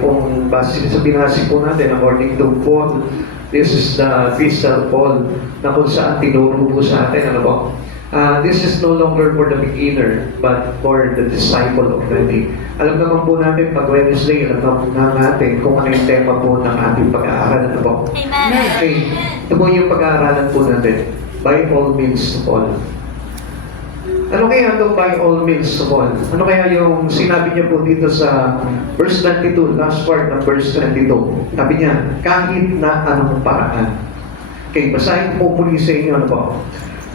Kung binasi po natin, according to Paul, this is the Epistle Paul na kung saan tinuro po sa atin, ano po? This is no longer for the beginner, but for the disciple already. Alam naman po natin, pag Wednesday, alam naman natin kung ano yung tema po ng ating pag-aaral, ano po? Amen. Okay, ito po yung pag-aaralan po natin. By all means to all. Ano kaya itong by all means to all? Ano kaya yung sinabi niya po dito sa verse 22, last part ng verse 22? Sabi niya, kahit na anong paraan. Okay, basahin po muli sa inyo, ano po?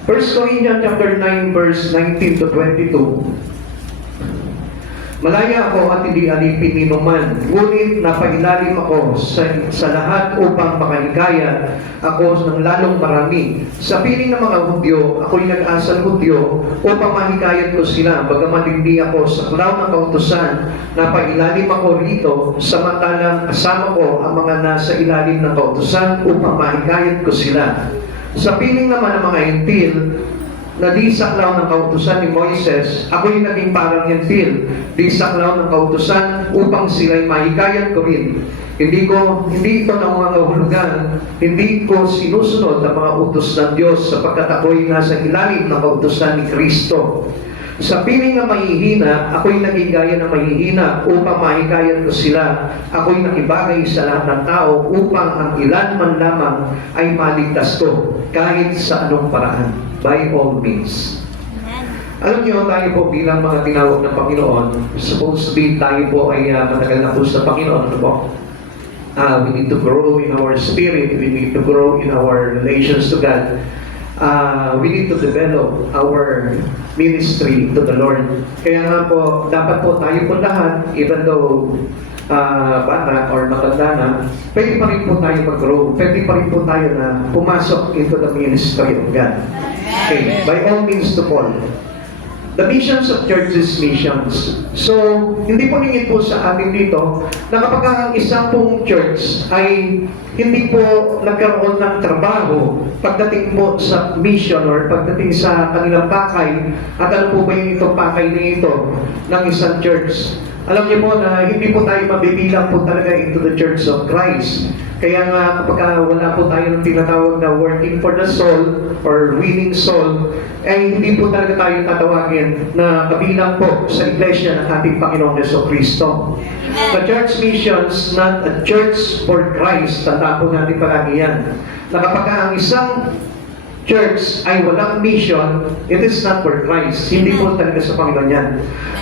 1 Corinthians chapter 9, verse 19 to 22. Malaya ako at hindi alipin ni numan, ngunit napailalim ako sa lahat upang makahikayat ako ng lalong marami. Sa piling ng mga Hudyo, ako'y nag-asal Hudyo upang mahikayat ko sila, bagaman hindi ako sa klaw ng kautusan, napailalim ako rito, samantalang kasama ko ang mga nasa ilalim ng kautusan upang mahikayat ko sila. Sa piling naman ng mga Hentil, na di saklaw ng kautusan ni Moises, ako'y naging parang Hentil, di saklaw ng kautusan upang sila'y mahikayat ko rin. Hindi ito ng mga kahulugan, hindi ko sinusunod ang mga utos ng Diyos sapagkat ako'y nasa ilalim ng kautusan ni Kristo. Sa piling na mahihina, ako'y naging gaya ng mahihina upang mahikayat ko sila. Ako'y nakibagay sa lahat ng tao upang ang ilan man lamang ay maligtas ko kahit sa anong paraan. By all means. Alam niyo, tayo po bilang mga tinawag ng Panginoon, supposed to be tayo po ay matagal na po sa Panginoon. Ano po? We need to grow in our spirit. We need to grow in our relations to God. We need to develop our ministry to the Lord. Kaya nga po, dapat po tayo po lahat, even though bata or matanda na, pwede pa rin po tayo mag-grow. Pwede pa rin po tayo na pumasok into the ministry of God. Okay, by all means to Paul. The missions of churches missions. So, hindi po ningin po sa atin dito na kapag ang isang pong church ay hindi po nagkaroon ng trabaho pagdating po sa mission or pagdating sa kanilang pakay, at ano po ba yung itong pakay na ito ng isang church? Alam niyo po na hindi po tayo mabibilang po talaga into the Church of Christ. Kaya nga kapag wala po tayo ng tinatawag na working for the soul or winning soul, ay hindi po talaga tayo tatawagin na kabilang po sa iglesia ng ating Panginoong Jesucristo. The church missions, not a church for Christ. Tanda po natin palagi yan. Na kapag ang isang church ay walang mission, it is not for Christ. Hindi po talaga sa Panginoon yan.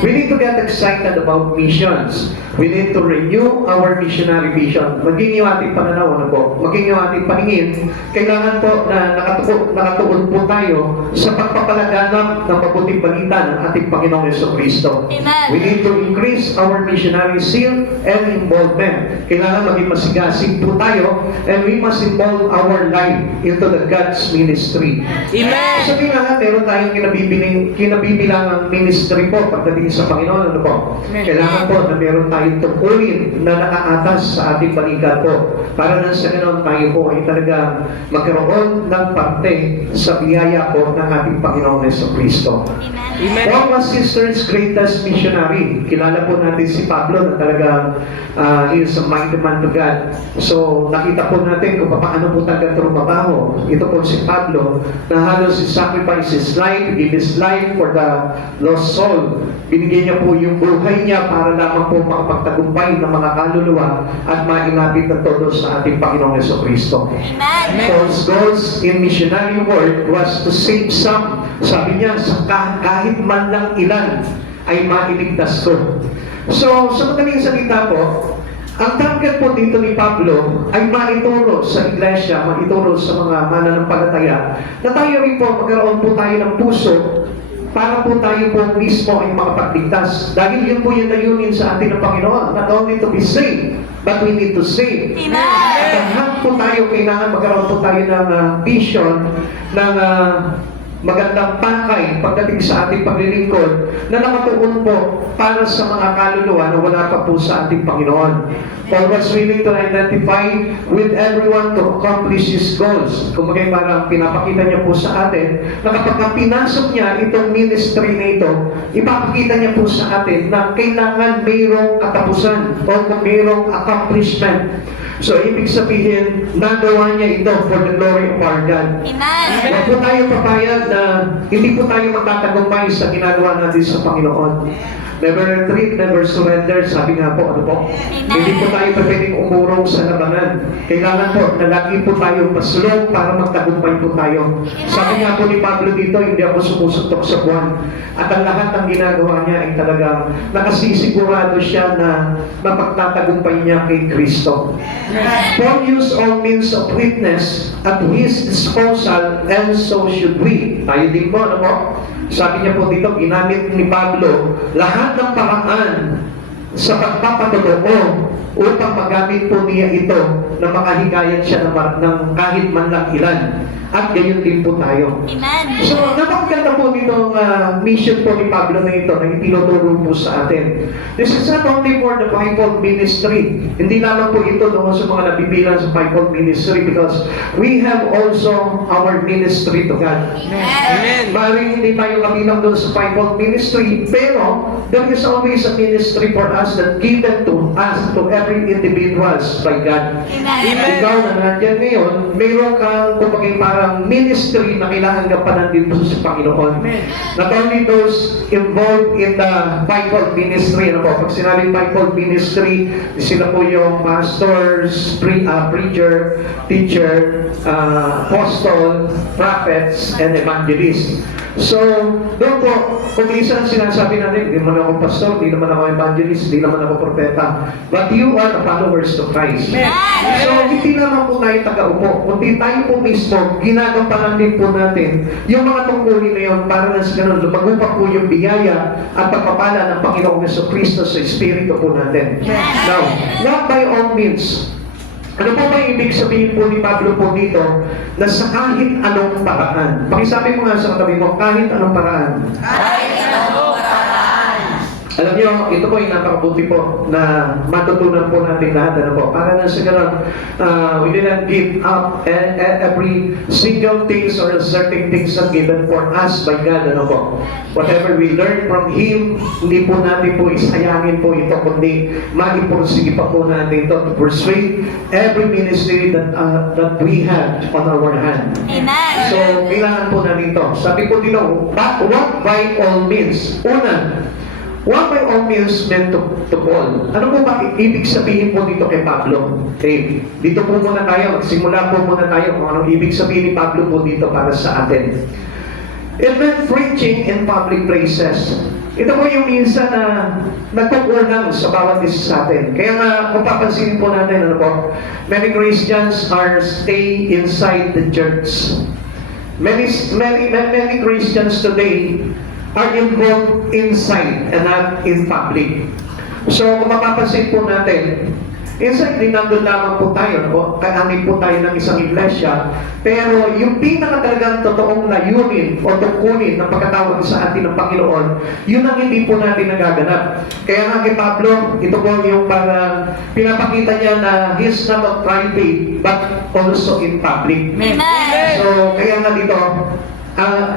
We need to get excited about missions. We need to renew our missionary vision. Maging yung ating pananaw, ano po? Maging yung ating paningin. Kailangan po na nakatuon po tayo sa pagpapalaganap ng mabuting balita ng ating Panginoong Jesucristo. We need to increase our missionary zeal and involvement. Kailangan maging masigasig po tayo, and we must involve our life into the God's ministry. Amen. Sabi nga, meron tayong kinabibilangang ministry po pagdating sa Panginoon. Ano po? Kailangan po na meron tayong tungkulin na nakaatas sa ating balikat po. Para na sa ganoon tayo po ay talaga magkaroon ng parte sa biyaya po ng ating Panginoon Jesucristo. Amen. Paul was history's greatest missionary. Kilala po natin si Pablo na talagang he is a mighty man to God. So nakita po natin kung paano po talaga trumabaho. Ito po si Pablo na halos he sacrificed his life, he gave his life for the lost soul. Binigyan niya po yung buhay niya para lamang po makapagtagumpay ng mga kaluluwa at mailapit na todo sa ating Panginoong Jesucristo. Paul's goals in missionary work was to save some. Sabi niya, kahit man lang ilan ay mailigtas ko. So, sa madaling salita po, ang target po dito ni Pablo ay maituro sa iglesia, maituro sa mga mananampalataya na tayo rin po magkaroon po tayo ng puso para po tayo po mismo ay makapagligtas. Dahil yun po yung layunin sa atin ng Panginoon. Not only to be saved, but we need to save. At lahat po tayo, kailangan magkaroon po tayo ng vision, ng magandang pakay pagdating sa ating paglilingkod na nakatuon po para sa mga kaluluwa na wala pa po sa ating Panginoon. Paul was willing to identify with everyone to accomplish his goals. Kung bagay parang pinapakita niya po sa atin na kapag pinasok niya itong ministry na ito, ipapakita niya po sa atin na kailangan mayroong katapusan o mayroong accomplishment. So, ibig sabihin, nagawa niya ito for the glory of our God. Amen. Huwag po tayo papayag na hindi po tayo magtatagumpay sa ginagawa natin sa Panginoon. Never retreat, never surrender. Sabi nga po, ano po? Hindi po tayo pwedeng umurong sa labanan. Kailangan po na lagi po tayo pasulong para magtagumpay po tayo. Sabi nga po ni Pablo dito, hindi ako sumusuntok sa buwan. At ang lahat ng ginagawa niya ay talagang nakasisigurado siya na mapagtatagumpay niya kay Kristo. Paul used all means of witness at his disposal, and so should we. Tayo din po, ano po? Sabi niya po dito, ginamit ni Pablo lahat ng paraan sa pagpapatotoo upang magamit po niya ito na makahikayat siya ng kahit man lang ilan. At gayon din po tayo. Amen. So, napakaganda po nitong mission po ni Pablo na ito na itinuturo po sa atin. This is not only for the fivefold ministry. Hindi lamang po ito doon sa mga nabibilang sa fivefold ministry because we have also our ministry to God. Amen. Maaaring hindi tayo kabilang doon sa fivefold ministry, pero there is always a ministry for us that given to us, to every individuals by God. Amen. Ikaw na nandiyan ngayon, mayroon kang kumbaga parang ministry na kailangan gampanan din po sa Panginoon. Not only those involved in the fivefold ministry, ano po, pag sinabing fivefold ministry, sila po yung pastors, preacher, teacher, apostle, prophets, and evangelists. So, doon po, kung minsan sinasabi natin, hindi naman ako pastor, hindi naman ako evangelist, hindi naman ako propeta, but you are the followers of Christ. So, hindi naman po tayo taga-upo, kundi tayo po mismo, ginagampanan din po natin yung mga tungkulin na yun para na sa ganun, lumago pa po yung biyaya at pagpapala ng Panginoong Jesucristo sa Espiritu po natin. Now, not by all means, ano po ba ibig sabihin po ni Pablo po dito na sa kahit anong paraan? Pakisabi mo nga sa katabi mo, kahit anong paraan. Kahit anong paraan. Alam niyo, ito po ay napakabuti po na matutunan po natin lahat. Ano po? Para na sa ganun, we didn't give up every single things or certain things that given for us by God. Ano po? Whatever we learn from Him, hindi po natin po isayangin po ito, kundi maipursige pa po natin ito to persuade every ministry that we have on our hand. Amen. So, kailangan po natin ito. Sabi po dito, what by all means? Una, what by all means meant to Paul? Ano po ba ibig sabihin po dito kay Pablo? Okay, dito po muna tayo, magsimula po muna tayo kung anong ibig sabihin ni Pablo po dito para sa atin. It meant preaching in public places. Ito po yung minsan na nagkukulang sa bawat isa sa atin. Kaya nga, kung papansinin po natin, ano po, many Christians are stay inside the church. Many Christians today are involved inside and not in public. So, kung mapapansin po natin, inside din nandun lamang po tayo, no? Kaangin po tayo ng isang iglesia, pero yung pinaka-talagang totoong layunin o tungkulin ng pagkatawag sa atin ng Panginoon, yun ang hindi po natin nagaganap. Kaya nga kay Pablo, ito po yung parang pinapakita niya na he's not a private, but also in public. Amen. So, kaya nga dito,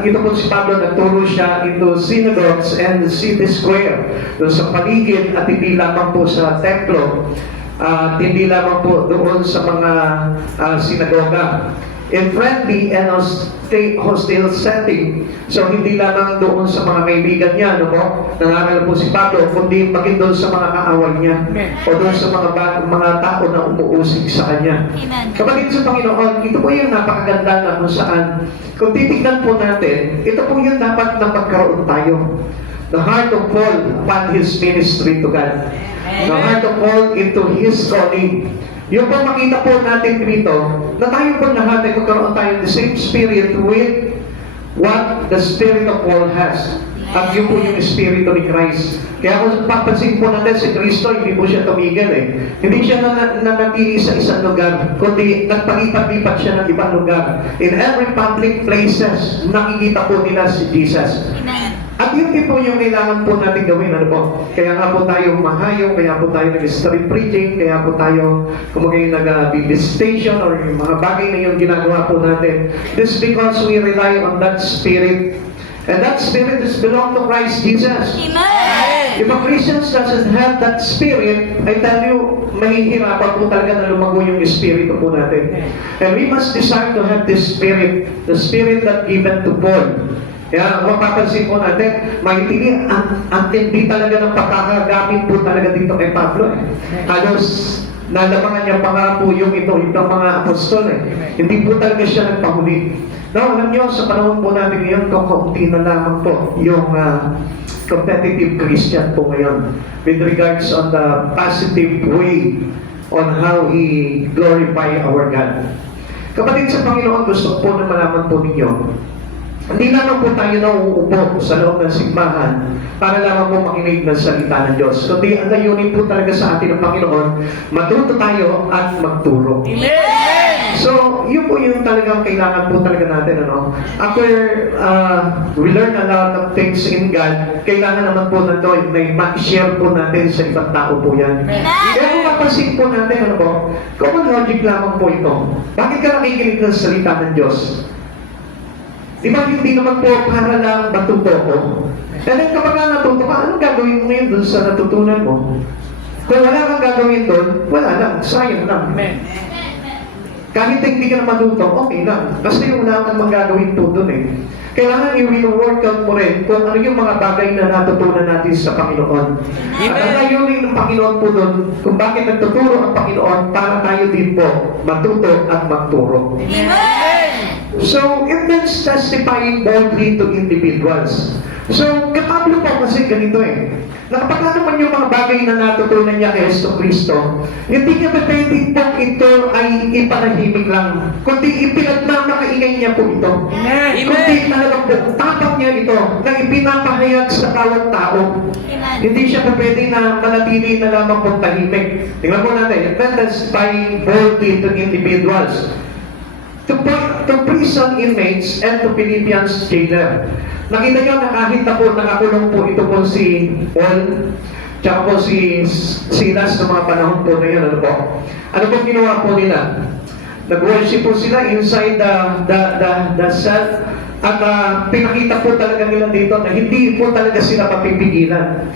ito po si Pablo, nagturo siya into synagogues and the city square, doon sa paligid at hindi lamang po sa templo, at hindi lamang po doon sa mga sinagoga. In friendly and hostile setting. So, hindi lamang doon sa mga kaibigan niya, ano po, nangaral po si Pablo, kundi maging doon sa mga kaaway niya o doon sa mga tao na umuusig sa kanya. Amen. Kapatid sa Panginoon, ito po yung napakaganda na kung saan, kung titignan po natin, ito po yung dapat na magkaroon tayo. The heart of Paul upon his ministry to God. The heart of Paul into his calling. Yung po makita po natin dito, na tayo po lahat ay magkaroon tayo the same spirit with what the Spirit of Paul has. At yun po yung Espiritu ni Christ. Kaya kung papansin po natin si Kristo, hindi po siya tumigil eh. Hindi siya nanatili sa isang lugar, kundi nagpalipat-lipat siya ng ibang lugar. In every public places, nakikita po nila si Jesus. At yun din po yung kailangan po natin gawin. Ano po? Kaya nga po tayo mahayong, kaya po tayo nag-street preaching, kaya po tayo kumagay nag-visitation or yung mga bagay na yung ginagawa po natin. This because we rely on that Spirit. And that Spirit is belong to Christ Jesus. Amen. If a Christian doesn't have that Spirit, I tell you, mahihirapan po talaga na lumago yung Espiritu po natin. And we must decide to have this Spirit, the Spirit that given to Paul. Kaya mapapansin po natin, maitili, ang tindi talaga ng pagkakagamit po talaga dito kay Pablo. Halos nalamangan niya pa nga po yung itong mga apostol. Hindi po talaga siya nagpahuli. Now, alam niyo, sa panahon po natin ngayon, kakaunti na lamang po yung competitive Christian po ngayon with regards on the positive way on how he glorify our God. Kapatid sa Panginoon, gusto po na malaman po ninyo, hindi lamang po tayo nauupo sa loob ng simbahan para lamang po makinig ng salita ng Diyos. Kundi ang layunin po talaga sa atin ng Panginoon, matuto tayo at magturo. Amen! So, yun po yung talagang kailangan po talaga natin. Ano? After we learn a lot of things in God, kailangan naman po na ito, may ma-share po natin sa ibang tao po yan. Kaya kung mapasin po natin, ano po, common logic lamang po ito. Bakit ka nakikinig ng salita ng Diyos? Di ba hindi naman po para lang matuto ko? And then kapag natuto ka, anong gagawin mo ngayon dun sa natutunan mo? Kung wala kang gagawin dun, wala lang, sayang lang. Amen. Kahit hindi ka na matuto, okay lang. Kasi wala kang magagawin po dun eh. Kailangan i-work out mo rin kung ano yung mga bagay na natutunan natin sa Panginoon. At ang layunin ng Panginoon po dun, kung bakit nagtuturo ang Panginoon para tayo din po matuto at magturo. So, it means testifying boldly to individuals. So, kapablo po kasi ganito eh. Na kapag naman yung mga bagay na natutunan niya kay Yesu Cristo, hindi niya pwede po ito ay ipanahimik lang, kundi ipinagmamakaingay niya po ito. Amen. Kundi talagang po, tapang niya ito na ipinapahayag sa bawat tao. Hindi siya pwede na manatili na lamang po tahimik. Tingnan po natin, it means testifying boldly to individuals. To prison inmates and to Philippians jailer. Nakita nyo na kahit na po nakakulong po ito po si Paul, tsaka po si Silas ng mga panahon po na yun, ano po? Ano po ginawa po nila? Nag-worship po sila inside the cell at pinakita po talaga nila dito na hindi po talaga sila papipigilan.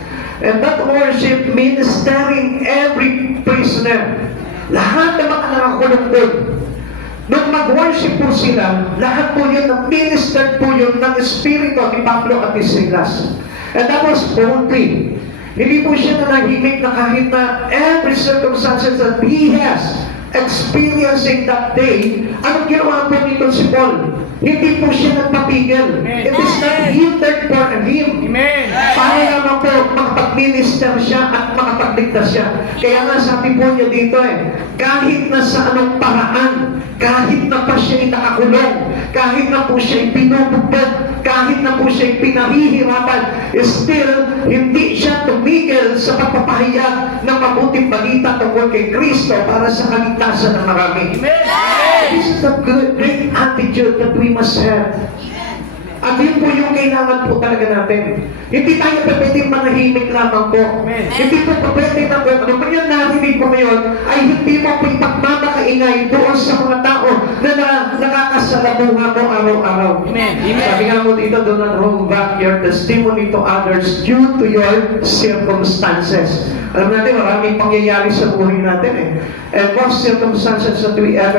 And that worship means staring every prisoner. Lahat ng mga nakakulong doon. Nung mag-worship po sila, lahat po yun, na-ministered po yun ng Espiritu ni Pablo at ni Silas. And that was boldly. Hindi po siya nanahimik na kahit na every circumstances that he has experiencing that day, anong ginawa po nito si Paul? Hindi po siya nagpapigil. It is not hindered for him. Amen. Para naman po makapag-minister siya at makapagligtas siya. Kaya nga sabi po niya dito kahit na sa anong paraan, kahit na pa siya nakakulong, kahit na po siya pinubugbog, kahit na po siya pinahihirapan, still, hindi siya tumigil sa pagpapahayag ng mabuting balita tungkol kay Kristo para sa kaligtasan ng marami. This is the great attitude that we must have. At yun po yung kailangan po talaga natin. Hindi tayo pwede manahimik lamang po. Hindi po pwede na po, ano pa yung narinig ko ngayon, ay hindi mo po ipagmamakaingay doon sa mga tao na nakakasalamuha mo araw-araw. Amen. Sabi nga mo dito, do not hold back your testimony to others due to your circumstances. Alam natin, maraming pangyayari sa buhay natin And most circumstances that we have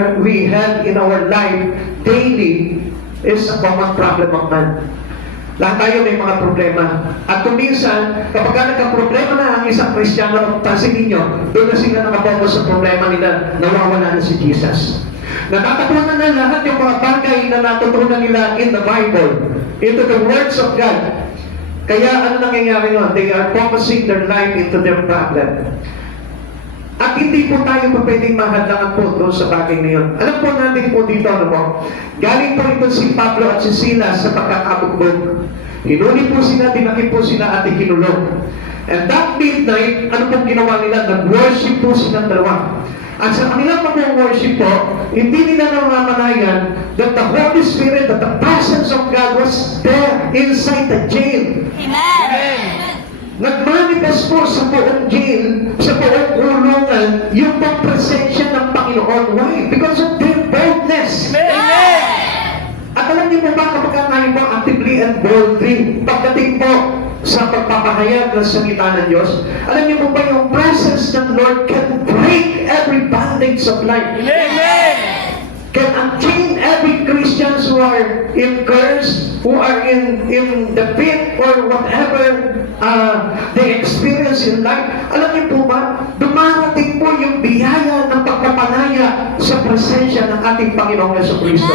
in our life daily is a common problem of man. Lahat tayo may mga problema. At kung minsan, kapag nagka-problema na ang isang Kristiyano, pansin ninyo, doon na sila nakapokus sa problema nila, nawawala na si Jesus. Natatapunan na lahat yung mga bagay na natutunan nila in the Bible, into the words of God. Kaya ano nangyayari nun? They are focusing their life into their problem. At hindi po tayo pa pwedeng mahadlangan po doon sa bagay na yun. Alam po natin po dito, ano po? Galing po ito si Pablo at si Silas sa pagkakabugbog. Hinuli po sila, dinakip po sila at ikinulong. And that midnight, ano pong ginawa nila? Nag-worship po silang dalawa. At sa kanilang mag-worship po, hindi nila namamalayan that the Holy Spirit, that the presence of God was there inside the jail. Nagmanifest po sa buong jail, sa buong kulungan, yung pang presensya ng Panginoon. Why? Because of their boldness. At alam niyo po ba, kapag tayo po actively and boldly, pagdating po sa pagpapahayag ng salita ng Diyos, alam niyo po ba yung presence ng Lord can break every bondage of life. Can unchain every Christians who are in curse, who are in the pit or whatever they experience in life. Alam niyo po ba, dumarating po yung biyaya ng pagpapalaya sa presensya ng ating Panginoong Jesucristo.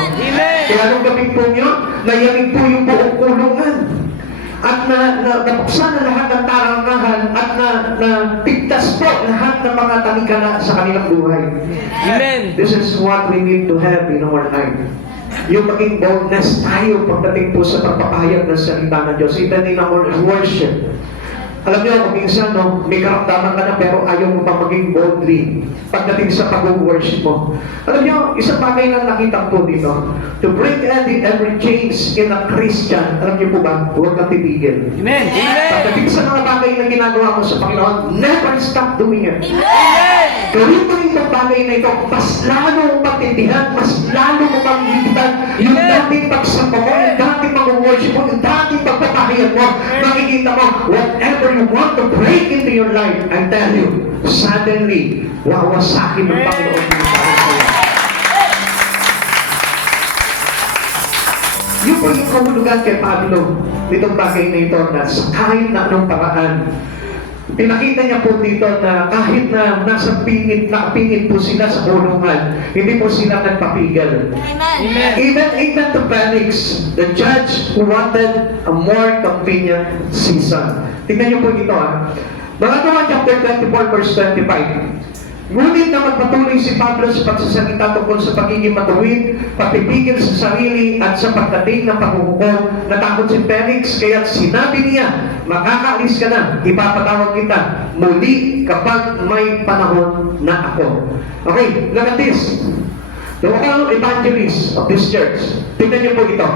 Kaya nung gabi po niyo, nayamig po yung buong kulungan. At nabuksan na lahat ng tarangahan at napigtas po lahat ng mga tanikala sa kanilang buhay. Amen. This is what we need to have in our life. Yung maging boldness tayo pagdating po sa pagpapahayag ng salita ng Diyos. Ito din our worship. Alam niyo, kung minsan, may karamdaman ka na pero ayaw mo pa maging boldly pagdating sa pag-worship mo. Alam niyo, isang bagay na nakita ko dito, to break every chains in a Christian, alam niyo po ba, huwag kang titigil. Amen. Pagdating sa mga bagay na ginagawa mo sa Panginoon, never stop doing it. Gawin mo rin itong bagay na ito, mas lalo mong patindihan, mas lalo mo pang higitan yung dating pagsamba mo, yung dating mag-worship mo, yung dating pagpapahayag mo, makikita mo, whatever you want to break into your life, I tell you, suddenly, wawasakin ng Panginoon yung para sa'yo. Yung po yung kahulugan kay Pablo, nitong bagay na ito na sa kahit na anong paraan, pinakita niya po dito na kahit na nakapingit po sila sa kulungan, hindi po sila nagpapigil. Even to Felix, the judge who wanted a more convenient season. Tingnan niyo po ito Mga Gawa chapter 24 verse 25. Ngunit na magpatuloy si Pablo sa pagsasalita tungkol sa pagiging matuwid, pagpipigil sa sarili at sa pagdating ng paghuhukom, natakot si Felix, kaya sinabi niya, makakaalis ka na, ipapatawag kita muli kapag may panahon na ako. Okay, look at this. The local evangelist of this church. Tingnan niyo po ito.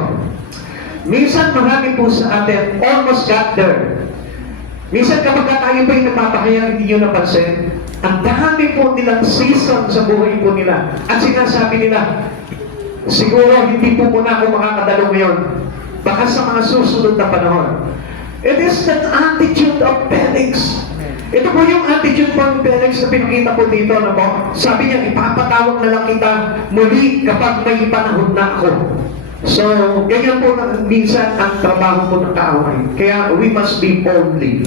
Minsan marami po sa atin almost got there. Minsan kapag tayo po yung nagpapahayag, hindi nyo napansin, ang dami po nilang season sa buhay po nila. At sinasabi nila, siguro hindi po muna ako makakadalo ngayon. Baka sa mga susunod na panahon. It is that attitude of Felix. Ito po yung attitude po ng Felix na pinakita po dito. Sabi niya, ipapatawag na lang kita muli kapag may panahon na ako. So, ganyan po minsan ang trabaho po ng kaaway. Kaya we must be boldly.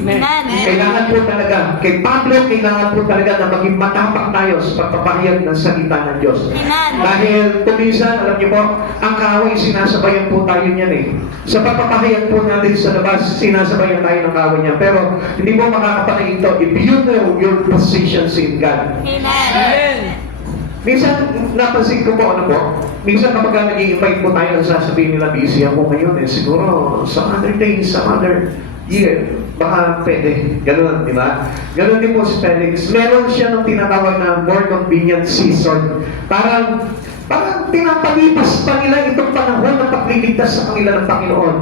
Kailangan po talaga, kay Pablo, kailangan po talaga na maging matapak tayo sa pagpapahayag ng salita ng Diyos. Dahil tumisan, alam niyo po, ang kaaway, sinasabayan po tayo niyan Sa pagpapahayag po natin sa labas, sinasabayan tayo ng kaaway niya. Pero hindi mo makakapatay ito if you know your positions in God. Amen. Minsan, napansin ko po, minsan kapag nag-i-invite po tayo, sasabihin nila, busy ako ngayon siguro, some other day, some other year, baka pwede. Ganun, di ba? Ganun din po si Felix. Meron siya ng tinatawag na more convenient season. Parang pinapalipas pa nila itong panahon na pagliligtas sa kanila ng Panginoon.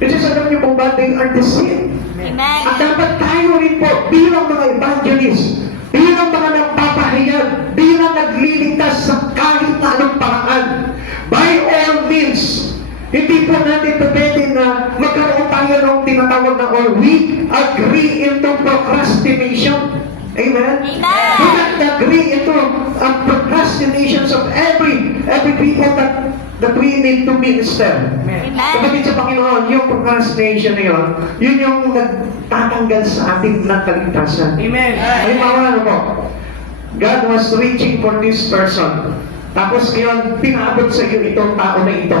Kasi alam niyo po ba, they are the same. At dapat tayo rin po, bilang mga evangelist, bilang mga nagpapahayag, bilang nagliligtas sa kahit na anong paraan, by all means, hindi po natin pwede na magkaroon tayo ng tinatawag na or we agree into procrastination. Amen? We not agree into procrastinations of every people that we need to minister. Kapatid sa Panginoon, yung procrastination na yun yung nagtatanggal sa ating nagkaligtasan. Amen. Halimbawa po, God was reaching for this person. Tapos ngayon, pinaabot sa iyo itong tao na ito.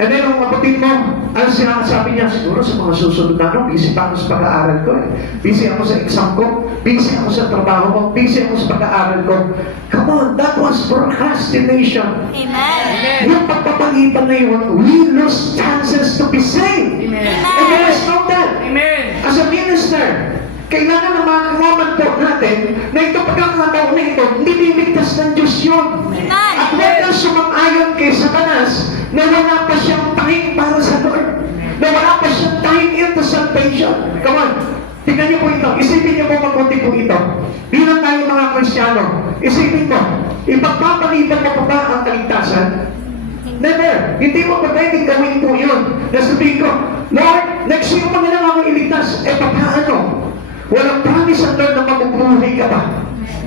And then, ang kapatid mo, ano sinasabi niya? Siguro sa mga susunod na busy pa ako sa pag-aaral ko. Busy ako sa exam ko. Busy ako sa trabaho ko. Busy ako sa pag-aaral ko. Come Come on, that was procrastination. Amen. Yung pagpapalitan na yun, we lose chances to be saved. Amen. And let us know that. Amen. As a minister, kailangan na makakamon po natin na ito pagkakataon na ito, hindi niligtas ng Diyos yun. Amen. At huwag kang sumang-ayon kay Satanas na wala pa siyang time para sa Lord. Na wala pa siyang time into salvation. Come on. Tingnan niyo po ito. Isipin niyo po mabuti po ito. Bilang tayo mga Kristiyano, isipin mo, ipagpapalitan mo pa ba ang kaligtasan? Never. Hindi mo pa pwedeng gawin po yun. Nasabihin ko, Lord, next week mo na lang ako iligtas. Eh, paano? Walang promise ang Lord na mabubuhay ka ba?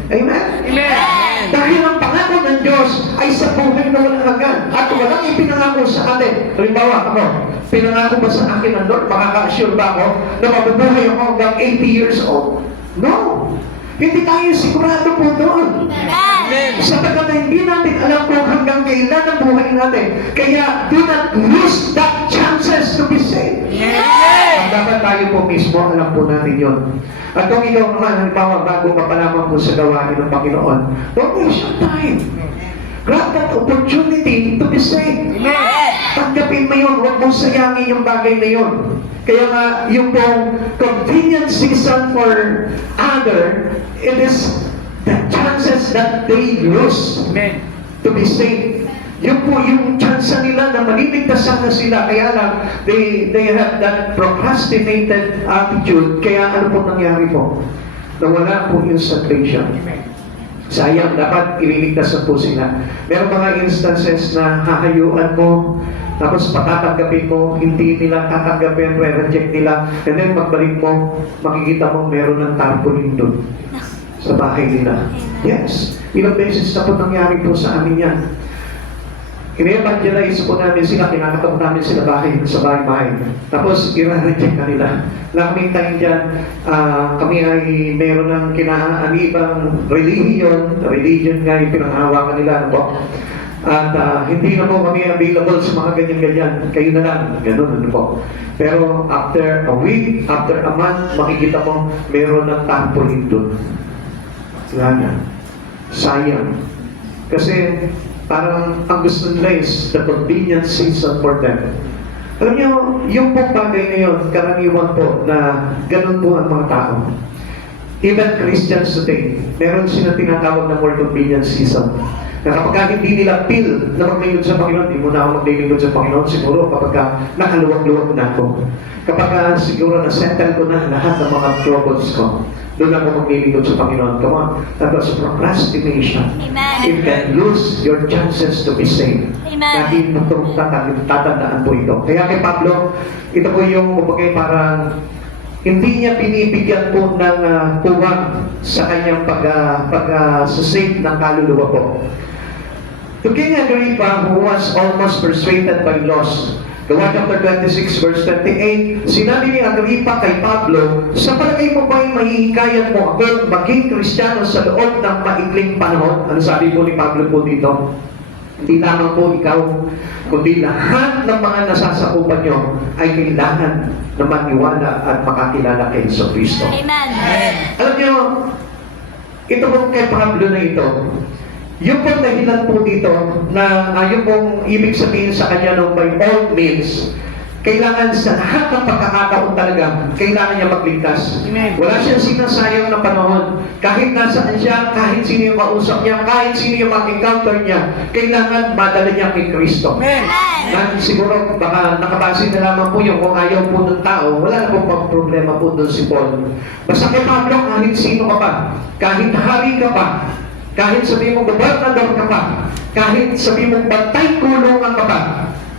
Amen? Amen. Dahil ang pangako ng Diyos ay sa buhay na walang hanggan. At walang ipinangako sa atin. Halimbawa, ako, pinangako ba sa akin ng Lord? Makaka-assure ba ako na mabubuhay ako hanggang 80 years old? No. Hindi tayo sigurado po doon. Amen. Sapagkat hindi natin alam kung hanggang kailan ang buhay natin. Kaya do not lose that chances to be saved. Ang dapat tayo po mismo, alam po natin yun. At kung ikaw naman, halimbawa, bago ka pa lamang po sa gawain ng Panginoon, don't waste your time. Grab that opportunity to be saved. Tanggapin mo yun, huwag mong sayangin yung bagay na yun. Kaya nga, yung pong convenient season for other, it is the chances that they lose Amen. to be saved. Yun po yung chance nila na maliligtasan na sila. Kaya lang, they have that procrastinated attitude. Kaya ano po nangyari po? Nawala po yung salvation. Sayang, dapat ililigtas po sila. Meron mga instances na hahayuan mo, tapos patatanggapin mo, hindi nila tatanggapin, re-reject nila, and then pagbalik mo, makikita mo meron ng tarpaulin doon sa bahay nila. Yes, ilang beses na po nangyari po sa amin yan. Ine-evangelize po namin sila, kinakatakot namin sila sa bahay-bahay. Tapos, i-reject na nila. Nakamitain dyan, kami ay meron ng kinaanibang religion nga yung pinanghawakan nila. Ano po? At hindi na po kami available sa mga ganyan-ganyan. Kayo na lang, ganun ano po. Pero after a week, after a month, makikita mo, meron ng tarpaulin doon. Wala na. Sayang. Kasi, parang ang gusto nila is the convenient season for them. Alam niyo, yung pong bagay na yun, karaniwan po na ganun po ang mga tao. Even Christians today, meron sila tinatawag na more convenient season. Na kapag hindi nila feel na maglingkod sa Panginoon, di mo na ako maglingkod sa Panginoon, siguro kapag nakaluwag-luwag na ako. Kapag siguro na-settle ko na lahat ng mga troubles ko, doon ako maglilingkod sa Panginoon. Come on, that was procrastination. Amen. You can lose your chances to be saved. Amen. Dahil itong tatandaan po ito. Kaya kay Pablo, ito po yung kumbaga parang hindi niya binibigyan po ng puwang sa kanyang pag-save ng kaluluwa po. To King Agrippa, who was almost persuaded by loss, Gawa chapter 26 verse 28, sinabi ni Agrippa kay Pablo, sa palagay mo ba'y mahihikayat mo ako maging Kristiyano sa loob ng maikling panahon? Ano sabi po ni Pablo po dito? Hindi lamang po ikaw, kundi lahat ng mga nasasakupan nyo ay kailangan na maniwala at makakilala kay Kristo. Amen. Alam nyo, ito po kay Pablo na ito, yung pong dahilan po dito na yung pong ibig sabihin sa kanya nung by all means, kailangan sa lahat ng pagkakataon talaga, kailangan niya magligtas. Amen. Wala siyang sinasayang na panahon. Kahit nasaan siya, kahit sino yung kausap niya, kahit sino yung mag-encounter niya, kailangan madala niya kay Kristo. Amen. Na siguro baka nakabase na lamang po yung kung ayaw po ng tao, wala na pong problema po doon si Paul. Basta kay Pablo, kahit sino ka pa, kahit hari ka pa, kahit sabihin mong gobernador ka pa, kahit sabihin mong bantay kulungan ka pa,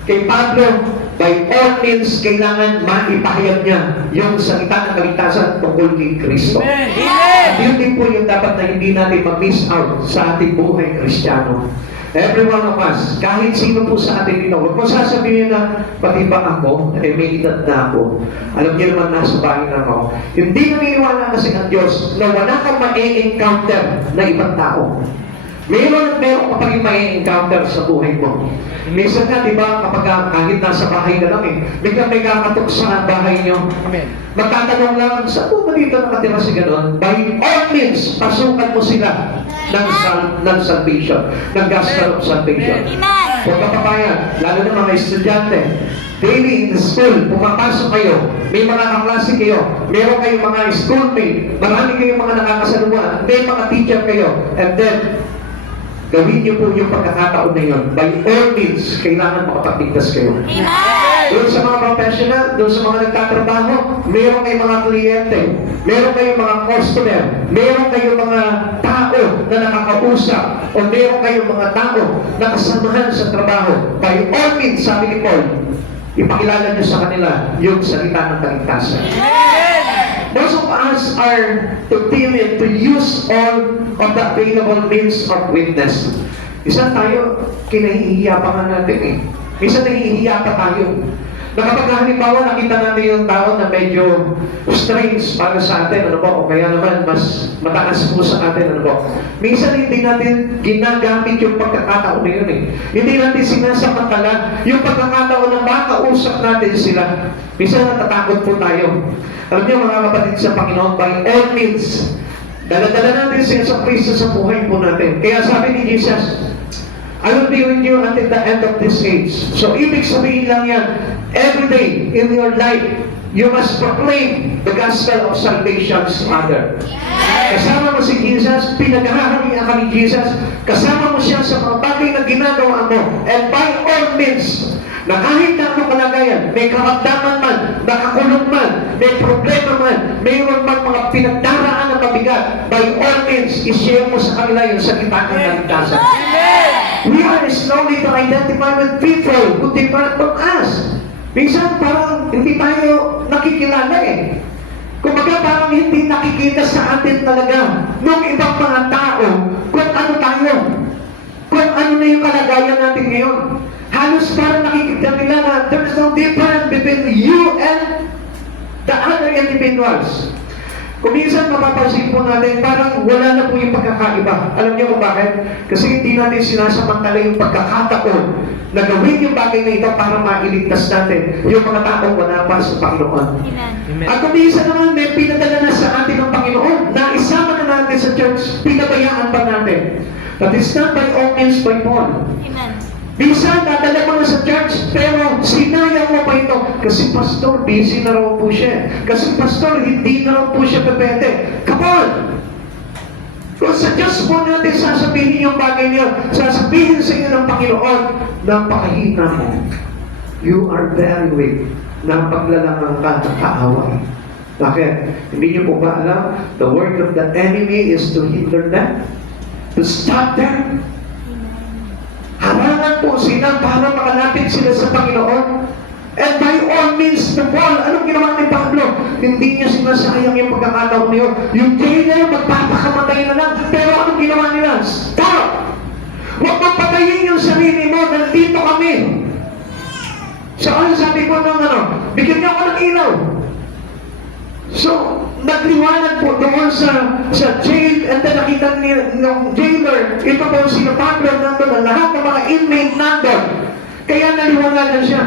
kay Pablo, by all means, kailangan maipahayag niya yung salita ng kaligtasan tungkol kay Kristo. Amen. At yun din po yung dapat na hindi natin mag-miss out sa ating buhay Kristiyano. Every one of us, kahit sino po sa atin dito, huwag mo sasabihin na pati ba ako, may edad na ako. Alam niyo naman, nasa bahay na ako. Hindi naniniwala kasi ng Diyos na wala kang ma-encounter na ibang tao. Meron ka pa rin ma-encounter sa buhay mo. Minsan nga, di ba, kapag kahit nasa bahay ka lang biglang may kakatok sa bahay niyo. Amen. Magtatanong lang, saan po ba dito nakatira si ganon? By all means, pasukan mo sila. ng salvation, ng gospel of salvation. Huwag ka papayag, lalo na mga estudyante. Daily in the school, pumapasok kayo, may mga kaklase kayo, meron kayong mga schoolmate, marami kayong mga nakakasalubong, may mga teacher kayo, and then, gawin niyo po yung pagkakataon na yun. By all means, kailangan makapagtigtas kayo. Doon sa mga professional, doon sa mga nagtatrabaho, meron kayong mga kliyente, meron kayong mga customer, meron kayong mga tao na nakakausap, o meron kayong mga tao na kasamahan sa trabaho. By all means, sabi ni Paul, ipakilala niyo sa kanila yung salita ng kaligtasan. Most of us are to timid to use all of the available means of witness. Isa tayo, kinahihiya pa nga natin eh. Minsan nahihiya pa tayo. Na kapag halimbawa nakita natin yung tao na medyo strange para sa atin, ano po, o kaya naman mas mataas po sa atin, ano po. Minsan hindi natin ginagamit yung pagkakataon na yun eh. Hindi natin sinasamantala yung pagkakataon na makausap natin sila. Minsan natatakot po tayo. Alam niyo mga kapatid sa Panginoon, by all means, dala-dala natin si Yesu Cristo sa buhay po natin. Kaya sabi ni Jesus, I will be with you until the end of this age. So, ibig sabihin lang yan, every day in your life, you must proclaim the gospel of salvation to others. Kasama mo si Jesus, pinaghaharian ka ni Jesus, kasama mo siya sa mga bagay na ginagawa mo, and by all means, na kahit na anong kalagayan, may karamdaman man, nakakulong man, may problema man, mayroon man mga pinagdaraan na mabigat, by all means, i-share mo sa kanila yung salita ng kaligtasan. We are slowly to identify with people who depart from us. Minsan parang hindi tayo nakikilala eh. Kumbaga parang hindi nakikita sa atin talaga ng ibang mga tao kung ano tayo. Kung ano na yung kalagayan natin ngayon. Halos parang nakikita nila na there is no difference between you and the other individuals. Kung minsan mapapansin po natin, parang wala na po yung pagkakaiba. Alam niyo kung bakit? Kasi hindi natin sinasamantala yung pagkakataon na gawin yung bagay na ito para mailigtas natin yung mga taong wala pa sa Panginoon. Amen. At kung minsan naman may pinadala na sa atin ng Panginoon, na isama na natin sa church, pinabayaan pa natin. That is not by all means by Paul. Minsan, nadala mo na sa church, pero sinayang mo pa ito. Kasi pastor, busy na raw po siya. Kasi pastor, hindi na raw po siya pepete. Come on! Kung sa Diyos po natin sasabihin yung bagay niya, sasabihin sa inyo ng Panginoon, napakahina mo. You are very weak. Napaglalangang ka, kaaway. Bakit? Hindi niyo po ba alam? The work of the enemy is to hinder them, to stop them. Harangan po sila para makalapit sila sa Panginoon. And by all means, the Paul, anong ginawa ni Pablo? Hindi niya sinasayang yung pagkakataon niyo. Yung jailer, magpapakamatay na lang. Pero anong ginawa nila? Stop! Huwag mong patayin yung sarili mo. Nandito kami. So, ano sabi ko nung bigyan niyo ako ng ilaw. So, nagliwanag po doon sa jail, and then nakita ng jailer, ito po si Pablo nandun, ang lahat ng mga inmate nandun. Kaya naliwanagan siya.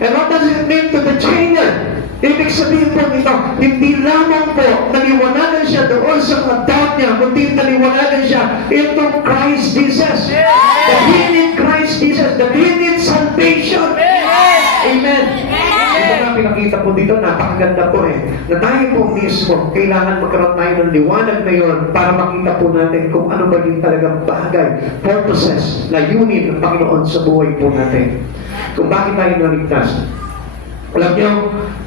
And what does it mean to the jailer? Ibig sabihin po nito, hindi lamang po naliwanagan siya doon sa mga doubt niya, kundi naliwanagan siya into Christ Jesus. That he need Christ Jesus, that he need salvation. Amen. Ito na pinakita po dito, napakaganda po eh. Na tayo po mismo, kailangan magkaroon tayo ng liwanag na yun para makita po natin kung ano ba yung talagang bagay, purposes, layunin ng Panginoon sa buhay po natin. Kung bakit tayo naligtas. Alam niyo,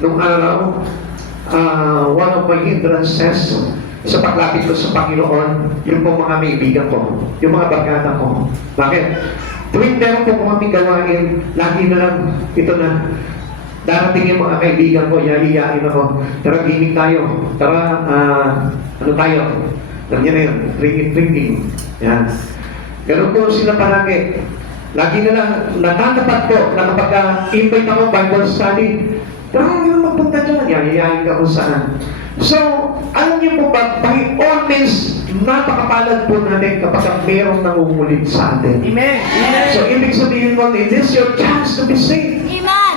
nung araw, one of my hindrances sa paglapit ko sa Panginoon, yung po mga kaibigan ko, yung mga barkada ko. Bakit? Tuwing meron po kami gawain, lagi na lang, ito na, darating yung mga kaibigan ko, yahiyain ako, tara, gaming tayo, tara, ano tayo, alam niya na yun, drinking, yan. Ganun po sila palagi. Lagi na lang, natatapat ko na kapag invite ako Bible study, tara, yun magpunta dyan, yahiyain ka kung saan. So, alam niyo po ba, by all means, napakapalad po natin kapag mayroong nangungulit sa atin. Amen. Amen. So, ibig sabihin mo, it is your chance to be saved.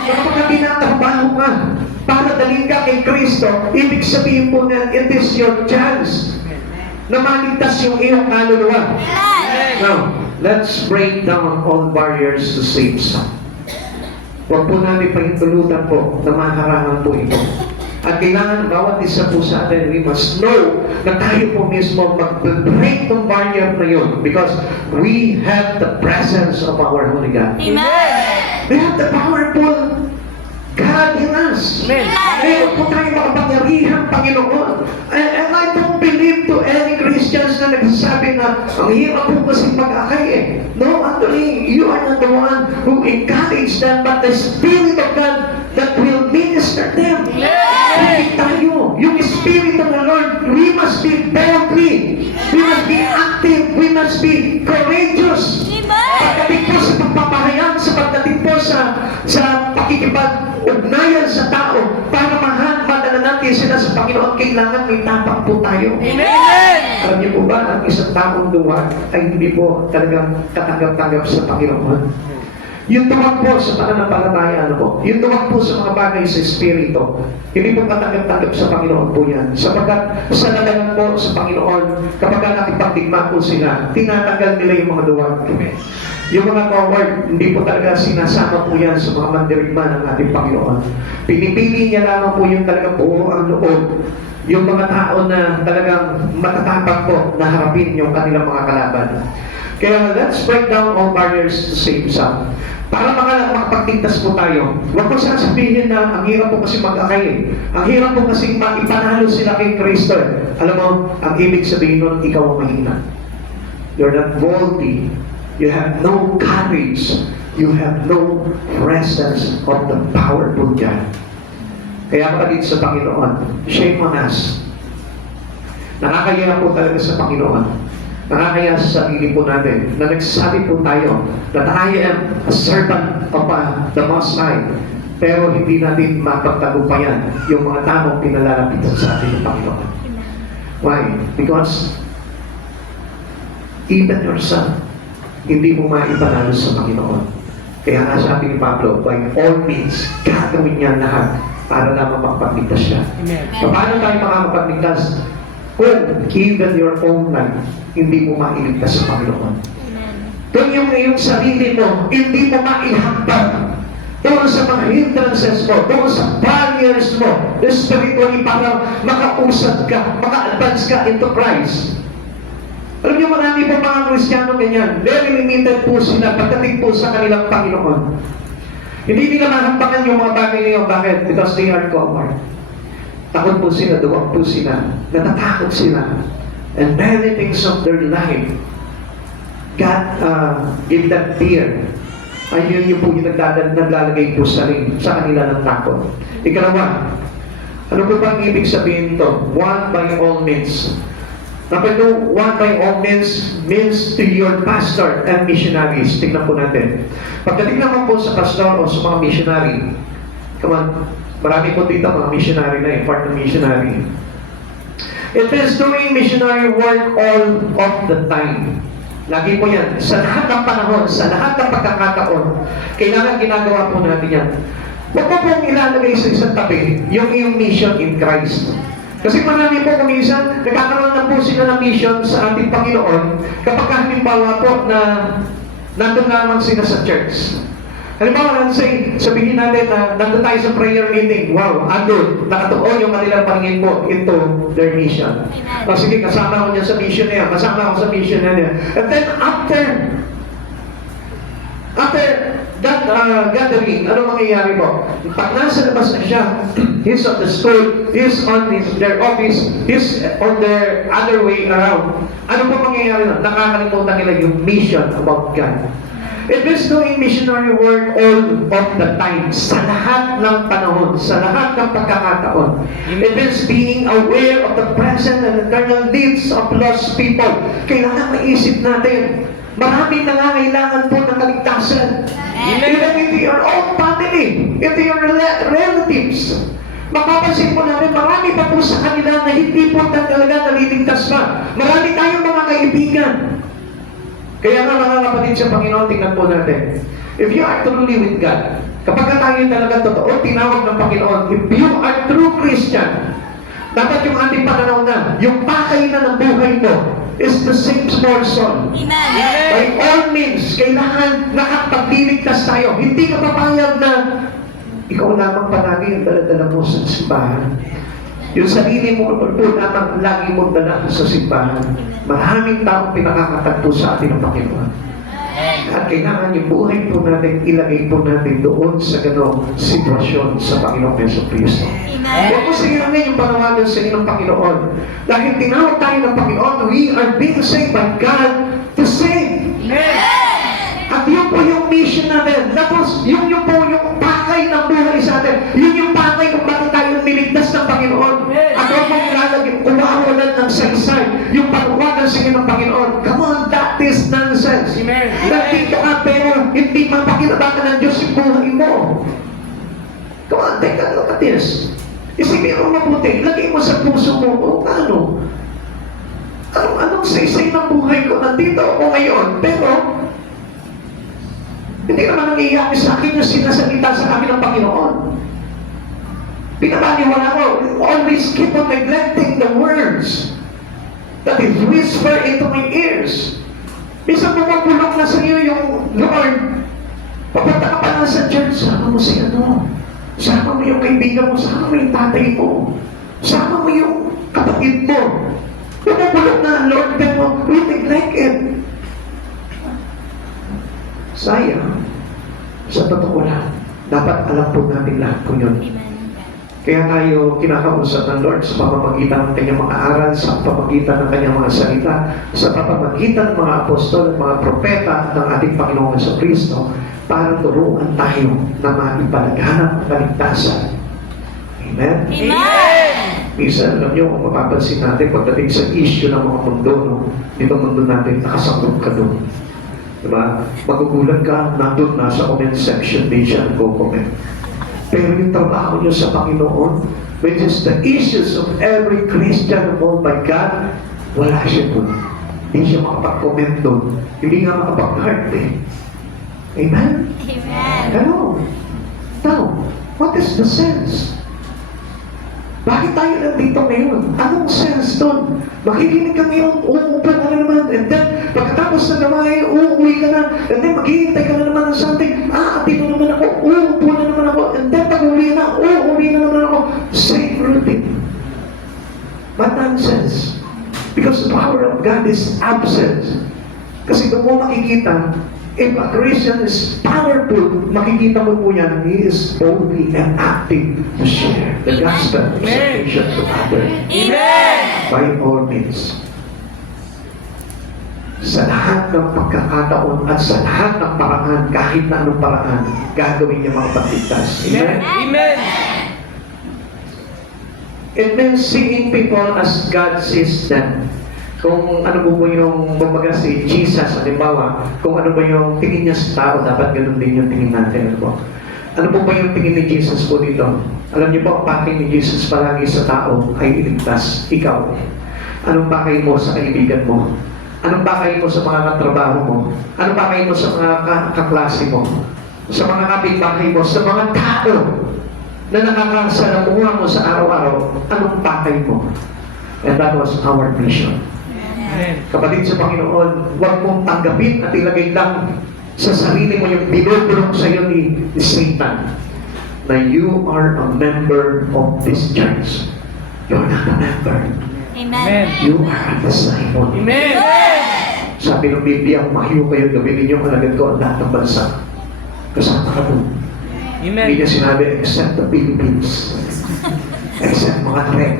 Kapag tinatrabaho ka para dalhin ka kay Kristo, ibig sabihin po na it is your chance. na maligtas yung iyong kaluluwa. Now, let's break down all barriers to save some. Huwag po namin pahintulutan po na maharangan po ito. At kailangan bawat isa po sa atin, we must know na tayo po mismo mag-break ng barrier na yun because we have the presence of our Holy God. Amen. We have the powerful God in us. Amen. Meron po tayong makapangyarihang Panginoon. And I don't believe to any Christians na nagsasabi na ang hirap po kasi mag-akay eh. No, actually, you are not the one who encourage them, but the Spirit of God that will minister them. Hindi tayo. Yung Spirit of the Lord, we must be boldly. We must be active. We must be courageous. Pagdating po sa pagpapahayag, sa pagdating po sa pakikipag-ugnayan sa tao, para madala natin sila sa Panginoon, kailangan may tapak po tayo. Amen. Alam niyo po ba, ang isang taong duwag ay hindi po talagang katanggap-tanggap sa Panginoon. Yung duwag po sa pananampalataya, yung duwag po sa mga bagay sa Espiritu, hindi po katanggap-tanggap sa Panginoon po yan. Sapagkat sa nalaman po sa Panginoon, kapag nakipagdigma po sila, tinatanggal nila yung mga duwag. Yung mga coward, hindi po talaga sinasama po yan sa mga mandirigma ng ating Panginoon. Pinipili niya lamang po yung talagang buo ang loob. Yung mga tao na talagang matatapang po na harapin yung kanilang mga kalaban. Kaya let's break down all barriers to save some. Para makapagtigtas po tayo, huwag po sasabihin na ang hirap po kasi mag-akay. Ang hirap po kasi ipanalo sila kay Kristo. Alam mo, ang ibig sabihin nun, ikaw ang mahina. You're not boldly. You have no courage. You have no presence of the powerful God. Kaya kapatid sa Panginoon, shame on us. Nakakaya po talaga sa Panginoon. Nakakaya sa sarili po natin na nagsasabi po tayo that I am a servant of the Most High. Pero hindi natin mapagtagumpayan yung mga tamang pinalalapitan sa atin ng Panginoon. Why? Because even yourself, hindi mo maipanalo sa Panginoon. Kaya nga sabi ni Pablo, by all means, gagawin niya lahat para lamang makapagligtas siya. Amen. Paano tayo makakapagligtas? Kung even your own life, hindi mo mailigtas sa Panginoon. Kung yung iyong sarili mo, hindi mo maihambang doon sa mga hindrances mo, doon sa barriers mo, spiritually para makausad ka, maka-advance ka into Christ. Alam niyo, marami po mga Kristiyano ganyan. Very limited po sila pagdating po sa kanilang Panginoon. Hindi nila mahambangan yung mga bagay na yun. Bakit? Because they are coward. Takot po sila, duwag po sila, natatakot sila. And many things of their life, God give them fear. Ayun yung po yung naglalagay po sa kanila ng takot. Ikalawa, ano po bang ibig sabihin to? One by all means. Number two, one by all means to your pastor and missionaries. Tingnan po natin. Pagdating naman po sa pastor o sa mga missionary, come on, marami po dito mga missionary na part ng missionary. It is doing missionary work all of the time. Lagi po yan. Sa lahat ng panahon, sa lahat ng pagkakataon, kailangan ginagawa po natin yan. Huwag po pong ilalagay sa isang tabi yung iyong mission in Christ. Kasi marami po kuminsan, nagkakaroon na po sila ng mission sa ating Panginoon kapag halimbawa po na nandun lamang sila sa church. Halimbawa, sabihin natin na nandun tayo sa prayer meeting. Wow, andun, nakatuon yung kanilang paningin po into their mission. O sige, kasama ko niya sa mission na yan, kasama ko sa mission na yan. And then after that gathering, ano mangyayari po? Pag nasa labas na siya, he's on the school, he's on their office, he's on their other way around. Ano po mangyayari na? Nakakalimutan nila yung mission about God. It is doing missionary work all of the time, sa lahat ng panahon, sa lahat ng pagkakataon. It is being aware of the present and eternal needs of lost people. Kailangan maisip natin, maraming nangangailangan po ng kaligtasan. Even into your own family, into your relatives. Mapapansin po natin, marami pa po sa kanila na hindi po talaga naliligtas pa. Marami tayong mga kaibigan. Kaya nga mga kapatid sa Panginoon, tingnan po natin. If you are truly with God, kapag tayo talaga totoo, tinawag ng Panginoon, if you are true Christian, Dapat yung ating pananaw na, yung pakay na ng buhay mo is the same small soul. Amen. By all means, kailangan nakapagliligtas tayo. Hindi ka papayag na ikaw lamang palagi ang dala-dala mo sa simbahan. Yung sarili mo po lamang lagi mong dala sa simbahan. Maraming taong pinakakatagpo sa atin ng Panginoon. At kailangan yung buhay po natin, ilagay po natin doon sa ganong sitwasyon sa Panginoong Jesucristo. Huwag mo sayangin yung panawagan sa inyo ng Panginoon. Dahil tinawag tayo ng Panginoon, we are being saved by God to save. At yun po yung mission natin. Tapos, yun yung po yung pakay ng buhay sa atin. Yun yung pakay kung bakit tayo niligtas ng Panginoon. At huwag mong lalagyan, umawalan ng saysay. Yung panawagan sa inyo ng Panginoon. Come on, that is nonsense. Amen. Nandito ka pero hindi mapakinabangan ng Diyos yung buhay mo. Come on, take a look at this. Isipin mo mabuti, lagay mo sa puso mo, o ano? Anong saysay ng buhay ko? Nandito ako ngayon, pero hindi naman nangyayari sa akin yung sinasalita sa akin ng Panginoon. Pinapaniwala ko, always keep on neglecting the words that is whisper into my ears. Minsan pumapulok na sa iyo yung Lord. Papunta ka pa lang sa church, sama mo si ano. Sama mo yung kaibigan mo, sama mo yung tatay mo. Sama mo yung kapatid mo. Pumapulok na, Lord, pero we neglect it. Sayang, sa totoo lang, dapat alam po natin lahat po yun. Kaya tayo kinakausap ng Lord sa pamamagitan ng kanyang mga aral, sa pamamagitan ng kanyang mga salita, sa pamamagitan ng mga apostol at mga propeta ng ating Panginoong Jesucristo para turuan tayo na maipalaganap ang kaligtasan. Amen? Minsan, alam nyo, kung mapapansin natin pagdating sa issue ng mga mundo, no? Itong mundo natin, nakasangkot ka doon. Diba? Magugulat ka, nandun na sa comment section, di siya nagko-comment. Pero yung trabaho nyo sa Panginoon, which is the issues of every Christian called by God, wala siya doon. Hindi siya makapag-comment doon. Hindi nga makapag-heart eh. Amen? Hello? Now, what is the sense? Bakit tayo nandito ngayon? Anong sense doon? Makikinig ka ngayon, uupo ka na naman, and then, pagkatapos na naman, uuwi ka na, and then, maghihintay ka na naman ng something, atino naman ako, uupo na naman ako, and then, pag-uwi na, uuwi na naman ako. Same routine. But nonsense. Because the power of God is absent. Kasi doon mo makikita, if a Christian is powerful, makikita mo po yan, he is boldly and active to share the gospel of salvation to others. By all means. Sa lahat ng pagkakataon at sa lahat ng paraan, kahit na anong paraan, gagawin niya mga pagligtas. Amen? Amen. It means seeing people as God sees them. Kung ano po yung kumbaga si Jesus, halimbawa, kung ano ba yung tingin niya sa tao, dapat ganun din yung tingin natin. Ano po? Ano po ba yung tingin ni Jesus po dito? Alam niyo po, ang pakay ni Jesus palagi sa tao ay iligtas. Ikaw, anong pakay mo sa kaibigan mo? Anong pakay mo sa mga katrabaho mo? Anong pakay mo sa mga kaklase mo? Sa mga kapitbahay mo? Sa mga tao na nakakasalamuha mo sa araw-araw? Anong pakay mo? And that was our mission. Kapatid sa Panginoon, huwag mong tanggapin at ilagay lang sa sarili mo yung binubulong sa iyo ni Satan na you are a member of this church. You're not a member. Amen. You are a disciple. Amen. Sabi ng Biblia, mahiyo kayo, gawin ninyo kalagad ko ang lahat ng bansa. Kasama ka doon. Hindi Amen. niya sinabi, except the Philippines. Except mga Trek.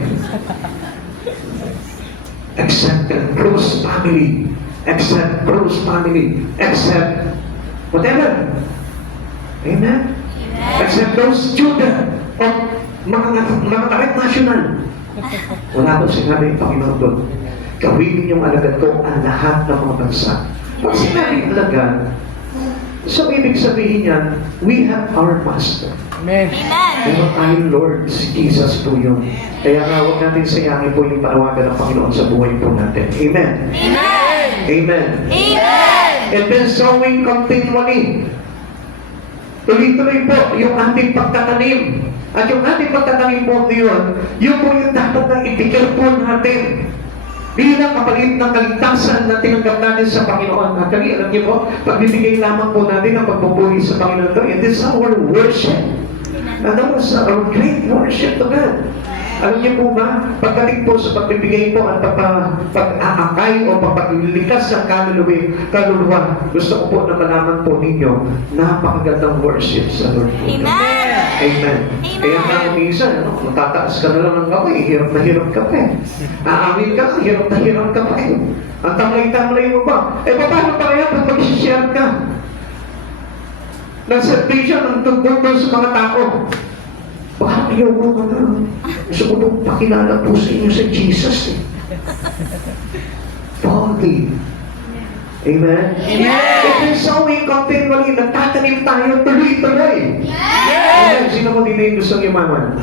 Except the Bruce family. Except Bruce family. Except whatever. Amen? Except those children of mga kahit national. Wala doon sinabi yung Panginoon doon. Gawin ninyong alagad ko ang lahat ng mga bansa. Pag sinabing alagad, so ibig sabihin yan, we have our Master. Amen. Meron tayong Lord, si Jesus po yun. Kaya nga, huwag natin sayangin po yung panawagan ng Panginoon sa buhay po natin. Amen? Amen. And then sowing continually. Tuloy-tuloy po yung ating pagtatanim. At yung ating pagtatanim po ngayon, yun po yung dapat na ibigay po natin bilang kapalit ng kaligtasan na tinanggap natin sa Panginoon. Actually, alam niyo po, pagbibigay lamang po natin ang pagpupuri sa Panginoon ito, it is our worship. And that was our great worship to God. Alam niyo po ba, pagdating po sa pagbibigay po at pag-aakay o paglikas ng kaluluwa, gusto ko po na malaman po ninyo, napakagandang worship sa Lord po. Amen. Amen. Kaya nga minsan, matataas ka na lang ng kamay, hirap na hirap ka pa eh. Aamin ka, hirap na hirap ka pa eh. Ang tamlay-tamlay mo ba? Eh, paano pa kaya pag mag-share ka? Ng salvation ang tungkol sa mga tao. Baka ayaw mo ka na. Gusto ko pong pakilala po sa inyo sa Jesus eh. Boldly. Amen? Amen. If we're sowing continually, nagtatanim tayo tuloy-tuloy. Amen. Sino mo din yung gusto yumaman?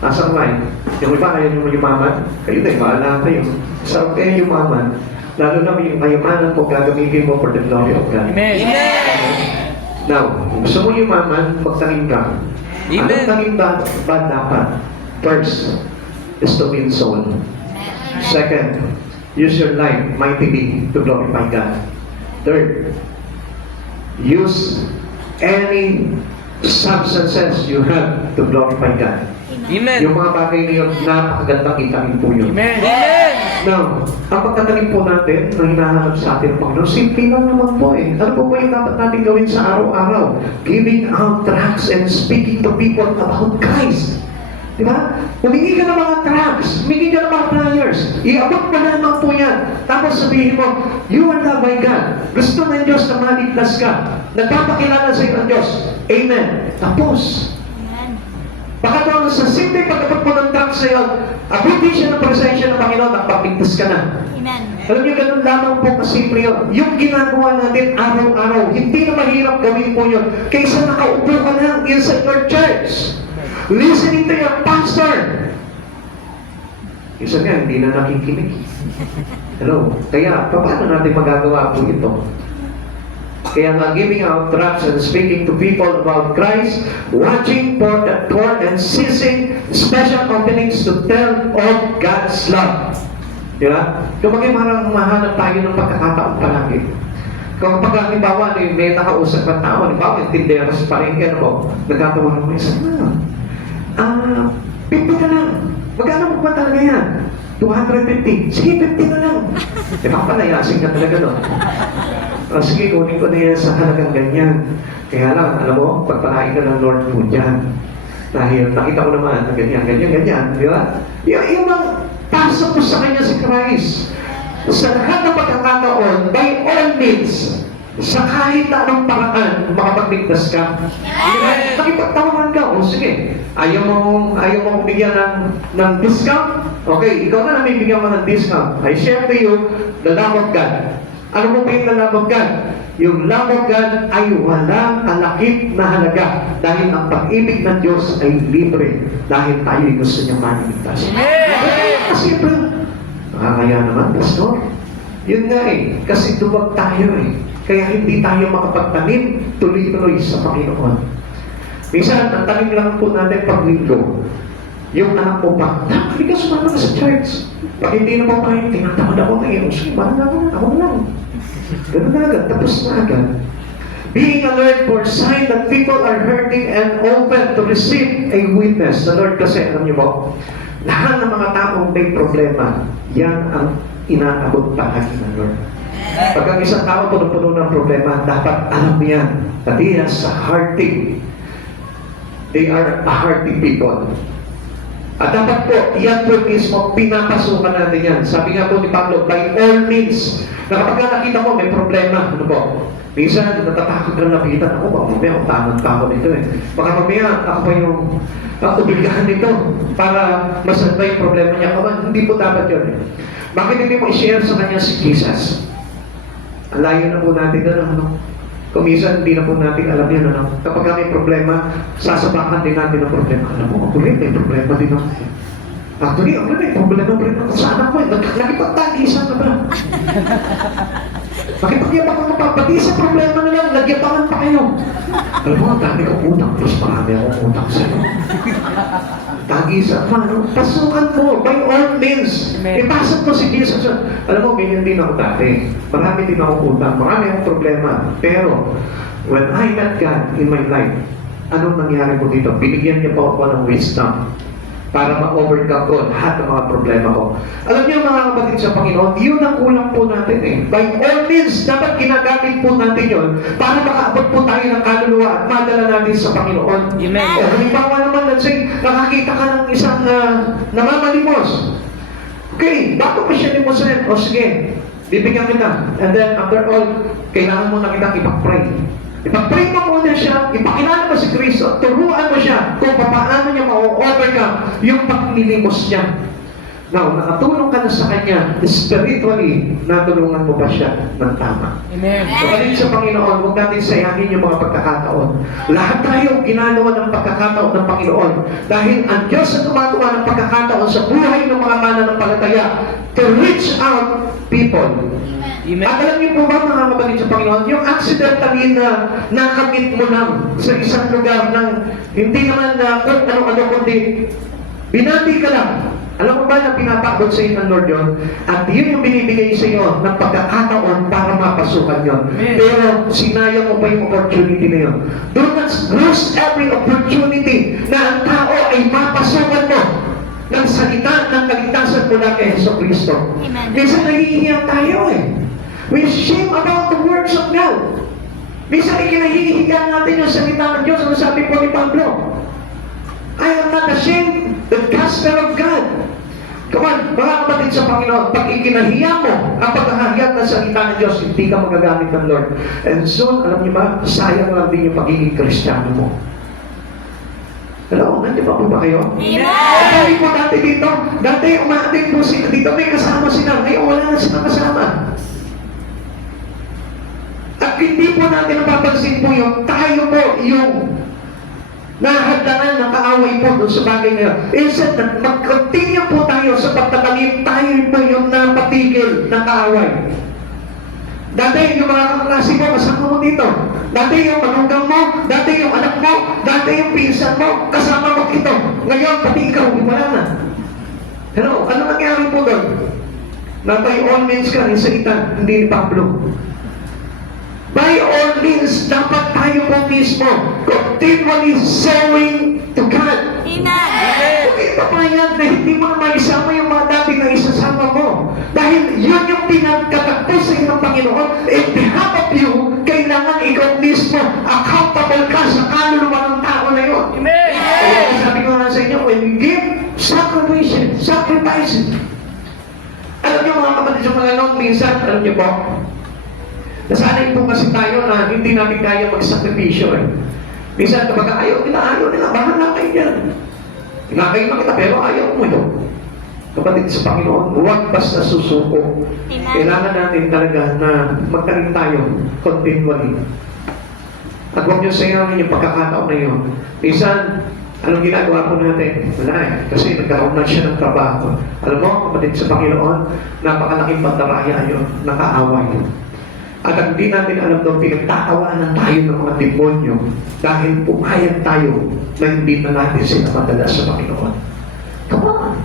Asang line? Yung iba ayaw nyo yumaman? Kayo na, maala kayo. Sarap kayo yumaman. Lalo na yung kayamanan mo, gagamitin mo for the glory of God. Amen. Now, kung gusto mo yumaman, magtanim ka. Amen. Anong tanim ba dapat? First, is to win soul. Second, use your life mightily to glorify God. Third, use any substances you have to glorify God. Amen. Yung mga bagay na yun, napakagandang itanim po yun. Amen. Amen. Now, ang pagtatanim po natin na hinahanap sa atin ng Panginoon, simple lang naman po eh. Ano po yung dapat natin gawin sa araw-araw? Giving out tracts and speaking to people about Christ. Di ba? Humingi ka ng mga tracts, humingi ka ng mga flyers, iabot mo lamang po yan. Tapos sabihin mo, you are loved by God. Gusto ng Diyos na maligtas ka. Nagpapakilala sa iyo ang Diyos. Amen. Tapos, baka doon sa simple pagkabot mo ng tracts sa iyo, abutin siya ng presensya ng Panginoon at papigtas ka na. Amen. Alam niyo, ganun lamang po kasimple yun. Yung ginagawa natin araw-araw, hindi na mahirap gawin po yun. Kaysa nakaupo ka lang inside your church, listening to your pastor. Isa nga, hindi na nakikinig. Hello? Kaya, paano natin magagawa po ito? Kaya nga, giving out tracts and speaking to people about Christ, watching for the door and seizing special openings to tell of God's love. Di ba? Kung parang mahanap tayo ng pagkakataon palagi. Kung pag halimbawa, may nakausap ng tao, halimbawa, tinderos pa rin, ano po, nagkatawa ng isa na. 50 ka lang. Magkano mo ba talaga yan? 250. Sige, 50 na lang. Di ba, palayasin ka talaga doon. Sige, kunin ko na yan sa halagang ganyan. Kaya lang, alam mo, pagpalain ka ng Lord po dyan. Dahil nakita ko naman na ganyan, di ba? Yung mga pasok ko sa kanya si Christ. Sa lahat ng pagkakataon, by all means, sa kahit na anong paraan, makapagligtas ka. Nakipagtawaran ka, o sige, ayaw mo bigyan ng discount? Okay, ikaw na bigyan mo ng discount. I share to you the love of God. Ano mo ba yung love of God? Yung love of God ay walang kalakip na halaga dahil ang pag-ibig ng Diyos ay libre dahil tayo ay gusto niyang manigtas. Kasi ito, nakakaya naman, Pastor. Yun nga eh, kasi duwag tayo eh. Kaya hindi tayo makapagtanim tuloy-tuloy sa Panginoon. Minsan, ang tanim lang po natin paglinggo. Yung anak ko pa, hindi ka sumama na sa church. Pag hindi na po tayo, tinatamad ako ngayon. Sige, parang ako lang. Ganun na agad, tapos na agad. Being alert for sign that people are hurting and open to receive a witness. Sa Lord kasi, alam niyo mo, lahat ng mga taong may problema, yan ang inaabot palagi ng Lord. Pag ang isang tao puno-puno ng problema, dapat alam niya that he has a heart thing. They are a hearty people. At dapat po, yan po mismo, pinapasukan natin yan. Sabi nga po ni Pablo, by all means, na kapag nakita mo may problema, ano po, minsan natatakot kang lapitan, ako ba, mamaya, utangan pa ako nito eh. Baka mamaya, ako pa yung obligahan nito para masalba yung problema niya. Kaman, hindi po dapat yun eh. Bakit hindi mo i-share sa kanya si Jesus? Ang layo na po natin na, ano? Kung minsan, hindi na po natin alam yan, ano? Kapag may problema, sasabakan din natin ang problema. Alam mo, ako rin, may problema din ako. Actually, ako rin, may problema rin ako sa anak ko. Nakipagtagisan na ba? Makipagyabangan ka pa, pati sa problema na lang, nagyabangan pa kayo. Alam mo, ang dami kong utang, plus marami akong utang sa'yo. Tagi sa ano, pasukan mo, by all means. Amen. Ipasok mo si Jesus. Alam mo, ganyan din ako dati. Marami din akong utang, marami akong problema. Pero, when I met God in my life, anong nangyari ko dito? Binigyan niya po ako ng wisdom para ma-overcome ko lahat ng mga problema ko. Alam niyo mga kapatid sa Panginoon, yun ang kulang po natin eh. By all means, dapat ginagamit po natin yun para makaabot po tayo ng kaluluwa at madala natin sa Panginoon. Amen. O halimbawa naman, let's say, nakakita ka ng isang namamalimos. Okay, bago pa siya limusin, o sige, bibigyan kita. And then, after all, kailangan mo na kitang ipag-pray. Ipag-pray mo muna siya, ipakilala mo si Kristo, turuan mo siya kung paano niya ma-overcome yung pagnilimos niya. Now, nakatulong ka na sa kanya, spiritually, natulungan mo pa siya ng tama. Amen. So, alin sa Panginoon, huwag natin sayangin yung mga pagkakataon. Lahat tayo ginagawa ng pagkakataon ng Panginoon. Dahil ang Diyos ang gumagawa ng pagkakataon sa buhay ng mga mananampalataya to reach out people. Amen. At alam niyo po ba mga kapatid sa Panginoon, yung accidentally na nakamit mo lang sa isang lugar ng hindi naman na kung ano-ano kundi binati ka lang. Alam mo ba na pinapakot sa iyo ng Lord yun? At yun yung binibigay sa iyo ng pagkakataon para mapasukan yun. Amen. Pero sinayang mo pa yung opportunity na yun. Do not lose every opportunity na ang tao ay mapasukan mo ng salita ng kaligtasan mula kay Jesucristo. Amen. Minsan nahihiya tayo eh. We shame about the words of God. Minsan ikinahihiya natin yung salita ng Diyos. Ano sabi po ni Pablo? I am not ashamed the gospel of God. Come on, mga kapatid sa Panginoon, pag ikinahiya mo ang pagkahayag ng salita ng Diyos, hindi ka magagamit ng Lord. And soon, alam niyo ba, sayang lang din yung pagiging Kristiyano mo. Hello, nandiyan pa po ba kayo? Dati po dati dito, dati umaatid po sila dito, may kasama sila. Ngayon wala na silang kasama. At hindi po natin napapansin po yung tayo po yung nahadlangan ng kaaway po doon sa bagay na yun. Instead na mag-continue po tayo sa pagtatanim, tayo po yung napatigil ng kaaway. Dati yung mga kaklase mo, kasama mo dito. Dati yung manugang mo, dati yung anak mo, dati yung pinsan mo, kasama mo ito. Ngayon, pati ikaw, wala na. Hello, ano nangyari po doon? Na by all means ka, yung salita, hindi ni Pablo. By all means, dapat tayo po mismo continually sowing to God. Kung ipapayag na hindi mo na maisama yung mga dati na isasama mo. Dahil yun yung pinagkatakbo sa inyo ng Panginoon. In behalf of you, kailangan ikaw mismo accountable ka sa kaluluwa ng tao na yun. Amen. Kaya sabi ko nga sa inyo, when you give, sacrifice. Alam niyo mga kapatid sa Panginoon, minsan, alam niyo po, nasanay po kasi tayo na hindi natin kaya magsakripisyo eh. Minsan kapag ayaw nila, bahala kayo dyan. Kinakain na kita, pero ayaw mo ito. Kapatid sa Panginoon, huwag basta susuko. Kailangan natin talaga na magkaroon tayo continually. At huwag niyo sayangin yung pagkakataon na yun. Minsan, anong ginagawa po natin? Wala eh. Kasi nagkaroon na siya ng trabaho. Alam mo, kapatid sa Panginoon, napakalaking pandaraya yun, nakaaway yun. At ang hindi natin alam doon, pinagtatawaan tayo ng mga demonyo dahil pumayag tayo na hindi na natin sila madala sa Panginoon. Come on!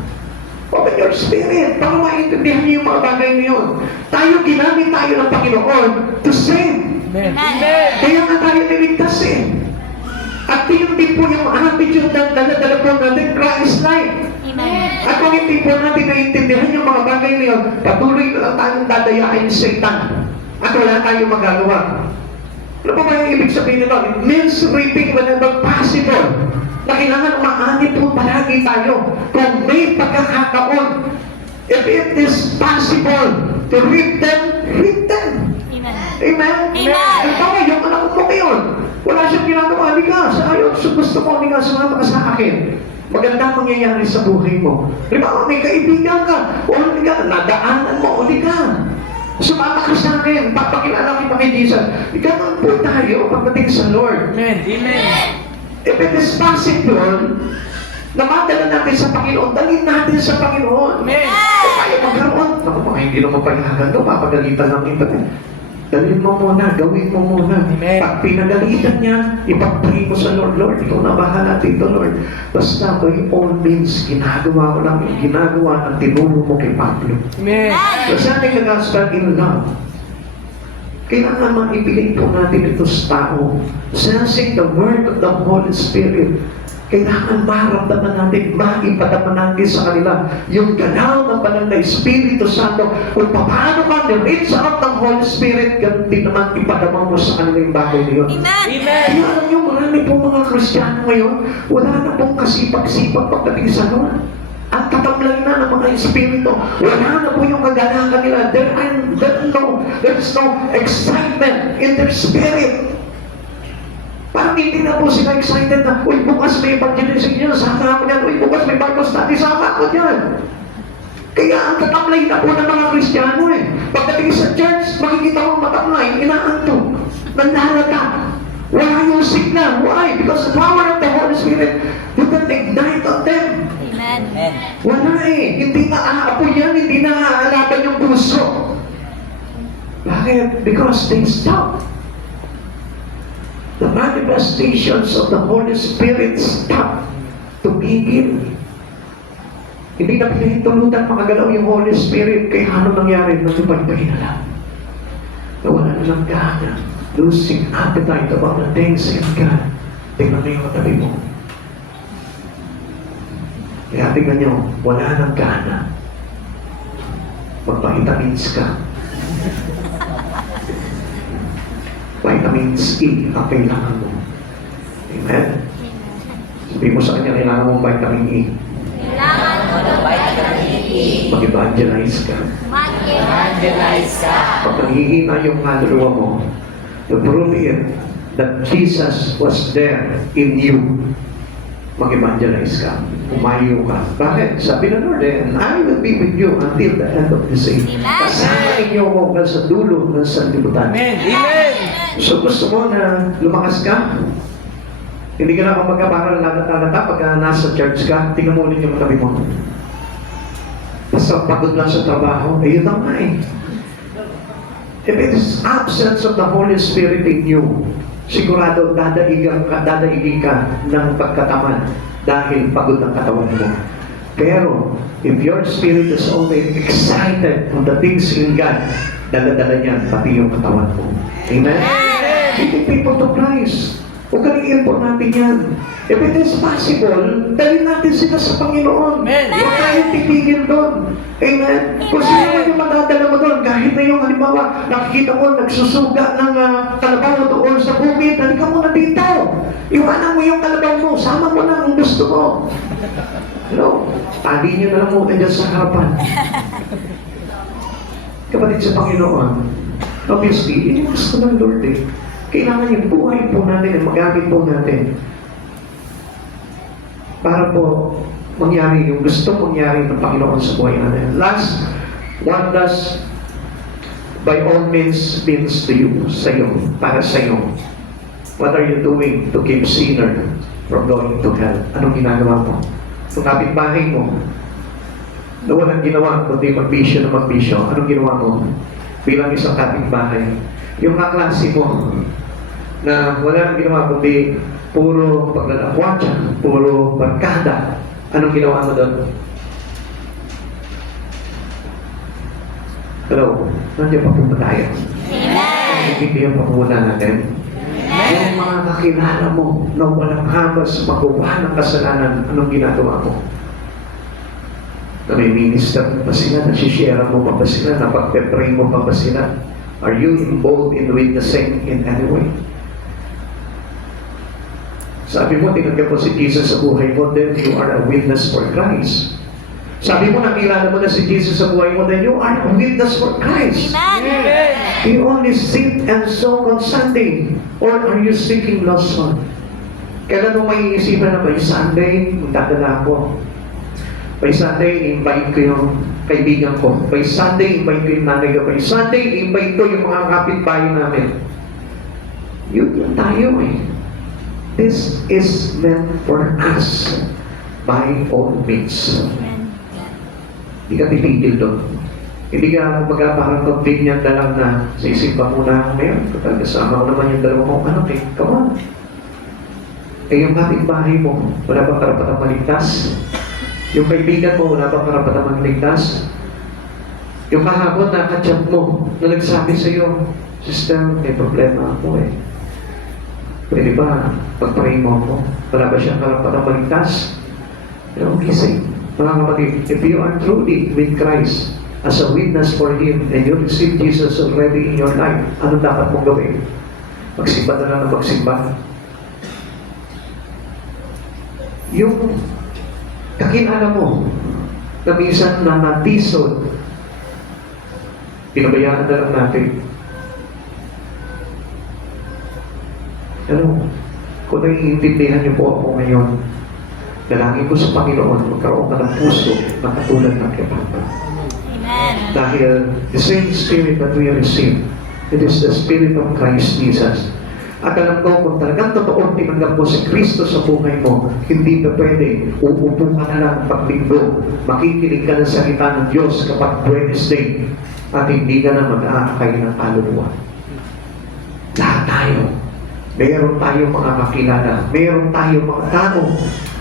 Open your spirit para maintindihan niyo yung mga bagay na yun. Tayo, ginamit tayo ng Panginoon to save. Amen. Kaya nga tayo niligtas eh. At yun din po yung attitude na dala-dala po natin, Christ life. At kung hindi po natin naiintindihan yung mga bagay na yun, patuloy na lang tayong dadayain sa Satan. At wala tayong magagawa. Ano pa ba yung ibig sabihin nito? It means reaping whenever possible. Na kailangan umaani po palagi tayo. Kung may pagkakataon, if it is possible to reap them, reap them. Amen? Ang tawa, yung anak mo ngayon, wala siyang ginagawa. Hindi ka, sa ayaw, gusto mo, hindi ka, sumama ka sa akin. Maganda mangyayari sa buhay mo. Di ba, may kaibigan ka, o hindi ka, nadaanan mo, o hindi ka. Sumama ka sa akin, papakilala kita kay Jesus. Ganun po tayo pagdating sa Lord. Amen. Amen. If it is possible, na madala natin sa Panginoon, dalhin natin sa Panginoon. Amen. Kung tayo magkaroon, naku, mga hindi naman payagan doon, papagalitan ng iba. Dalhin mo muna, gawin mo muna. Amen. Pag pinagalitan niya, ipag-pray mo sa Lord, Lord, ikaw na bahala dito, Lord. Basta by all means, ginagawa ko lang yung ginagawa ng tinuro mo kay Pablo. Amen. Presenting the gospel in love. Kailangan maipiling po natin ito sa tao. Sensing the word of the Holy Spirit. Kailangan maramdaman natin, maipadaman natin sa kanila yung galaw ng banal na Espiritu Santo. Kung paano ka ni-reach out ng Holy Spirit, ganun din naman ipadama mo sa kanila yung bagay na yun. Amen. Kaya alam nyo, marami pong mga Kristiyano ngayon, wala na pong kasipag-sipag pagdating sa Lord. Ang tatamlay na ng mga Espiritu, wala na po yung kagalakan nila. There's no excitement in their spirit. Parang hindi na po sila excited na, uy, bukas may evangelism dyan, saka ako dyan, uy, bukas may Bible study, saka ako dyan. Kaya ang tatamlay na po ng mga Kristiyano eh. Pagdating sa church, makikita mo matamlay, inaantok, nanlalata. Wala yung sigla. Why? Because the power of the Holy Spirit didn't ignite on them. Amen. Wala eh. Hindi na aapoy yan, hindi na aalaban yung puso. Bakit? Because they stopped. The manifestations of the Holy Spirit stop, tumigil. Hindi na pinahintulutan makagalaw yung Holy Spirit. Kaya ano nangyari? Natupad-pay na lang. Nawala na lang gana. Losing appetite about the things in God. Tingnan mo yung katabi mo. Kaya tingnan nyo, wala nang gana. Magpa-vitamins ka. Vitamins E ang kailangan mo. Amen? Sabi mo sa kanya, kailangan mong vitamin E. Kailangan mo ng vitamin E. Mag-evangelize ka. Evangelize ka. Pag nanghihina yung kaluluwa mo, to prove it that Jesus was there in you, mag-evangelize ka. Umayo ka. Bakit? Sabi ng Lord, and I will be with you until the end of this age. Kasama inyo ko hanggang sa dulo ng sanlibutan. Amen. Amen. So gusto mo na lumakas ka? Hindi ka na ako magkaparal lagat-lagata pagka nasa church ka, tingnan mo ulit yung katabi mo. Basta pagod lang sa trabaho, yun lang nga eh. If it is absence of the Holy Spirit in you, sigurado dadaigin ka ng pagkatamad dahil pagod ang katawan mo. Pero, if your spirit is always excited on the things in God, dala-dala niyan pati yung katawan mo. Amen? Leading people to Christ. Huwag kaliin po natin yan. If it is possible, dalhin natin sila sa Panginoon. Amen. Huwag tayong titigil doon. Amen? Kung sino man yung madadala mo doon, kahit na yung halimbawa, nakikita mo, nagsusuga ng kalabaw doon sa bukid, halika mo na dito. Iwanan mo yung kalabaw mo, sama mo na ang gusto mo. Hello? Tali niyo na lang muna dyan sa harapan. Kapatid sa Panginoon, obviously, yun yung gusto ng Lord eh. Kailangan yung buhay po natin, yung magamit po natin. Para po mangyari yung gusto mangyari ng Panginoon sa buhay natin. Last, what does by all means means to you, sa iyo, para sa iyo? What are you doing to keep sinner from going to hell? Anong ginagawa mo? Kung kapitbahay mo, na walang ginawa, kundi magbisyo na magbisyo, anong ginawa mo? Bilang isang kapitbahay. Yung kaklase mo, na wala nang ginawa, kundi puro paglalakwatsa, puro barkada, anong ginawa mo doon? Hello? Nandiyan pa po tayo? Hindi yung pagmuna natin. Yung mga kakilala mo na walang habas magawa ng kasalanan, anong ginagawa mo? Na may minister pa sila, nasishare mo pa ba sila, napagpe-pray mo pa ba sila? Are you involved in witnessing in any way? Sabi mo, tinanggap mo si Jesus sa buhay mo, then you are a witness for Christ. Sabi mo, nakilala mo na si Jesus sa buhay mo, then you are a witness for Christ. Amen. You only sit and soak on Sunday, or are you seeking lost soul? Kailan mo may isipan na by Sunday, magdadala ko. By Sunday, invite ko yung kaibigan ko. By Sunday, invite ko yung nanay ko. By Sunday, invite ko yung mga kapitbahay namin. Yun tayo eh. This is meant for us by all means. Hindi ka titigil doon. Hindi ka parang convenient na lang na sa isipan mo na ngayon, kapag kasama ko naman yung dalawa mong anak eh, come on. Eh yung kapitbahay mo, wala bang karapatang maligtas? Yung kaibigan mo, wala bang karapatang maligtas? Yung kahapon na kachat mo, na nagsabi sa iyo, sister, may problema ako eh. Pwede ba, pag-pray mo ako? Wala ba siyang karapatang maligtas? Gising. Mga kapatid, if you are truly with Christ, as a witness for Him, and you receive Jesus already in your life, ano dapat mong gawin? Magsimba na lang na magsimba. Yung kakilala mo, na minsan na natisod, pinabayaan na lang natin. Ano, kung naiintindihan niyo po ako ngayon, dalangin ko sa Panginoon, magkaroon ka ng puso na katulad ng kay Papa. Amen. Dahil the same Spirit that we receive, it is the Spirit of Christ Jesus. At alam ko, kung talagang totoong tinanggap mo si Kristo sa buhay mo, hindi pa pwede, uupo ka na lang paglinggo, makikinig ka ng salita ng Diyos kapag Wednesday, at hindi ka na mag-aakay ng kaluluwa. Lahat tayo. Meron tayong mga kakilala, meron tayong mga tao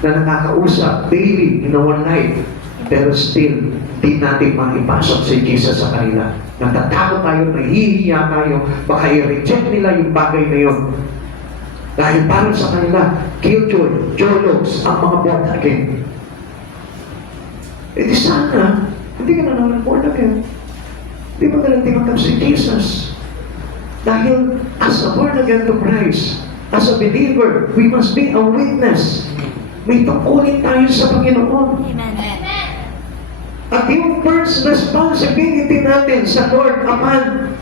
na nakakausap daily in our life, pero still, di natin maipasok si Jesus sa kanila. Natatakot tayo, nahihiya tayo, baka i-reject nila yung bagay na yun. Dahil para sa kanila, killjoy, jologs, ang mga born again. Eh di sana, hindi ka na naman born again. Di ba ka lang tinanggap si Jesus? Dahil as a born again to Christ, as a believer, we must be a witness. May tungkulin tayo sa Panginoon. Amen. At yung first responsibility natin sa Lord upon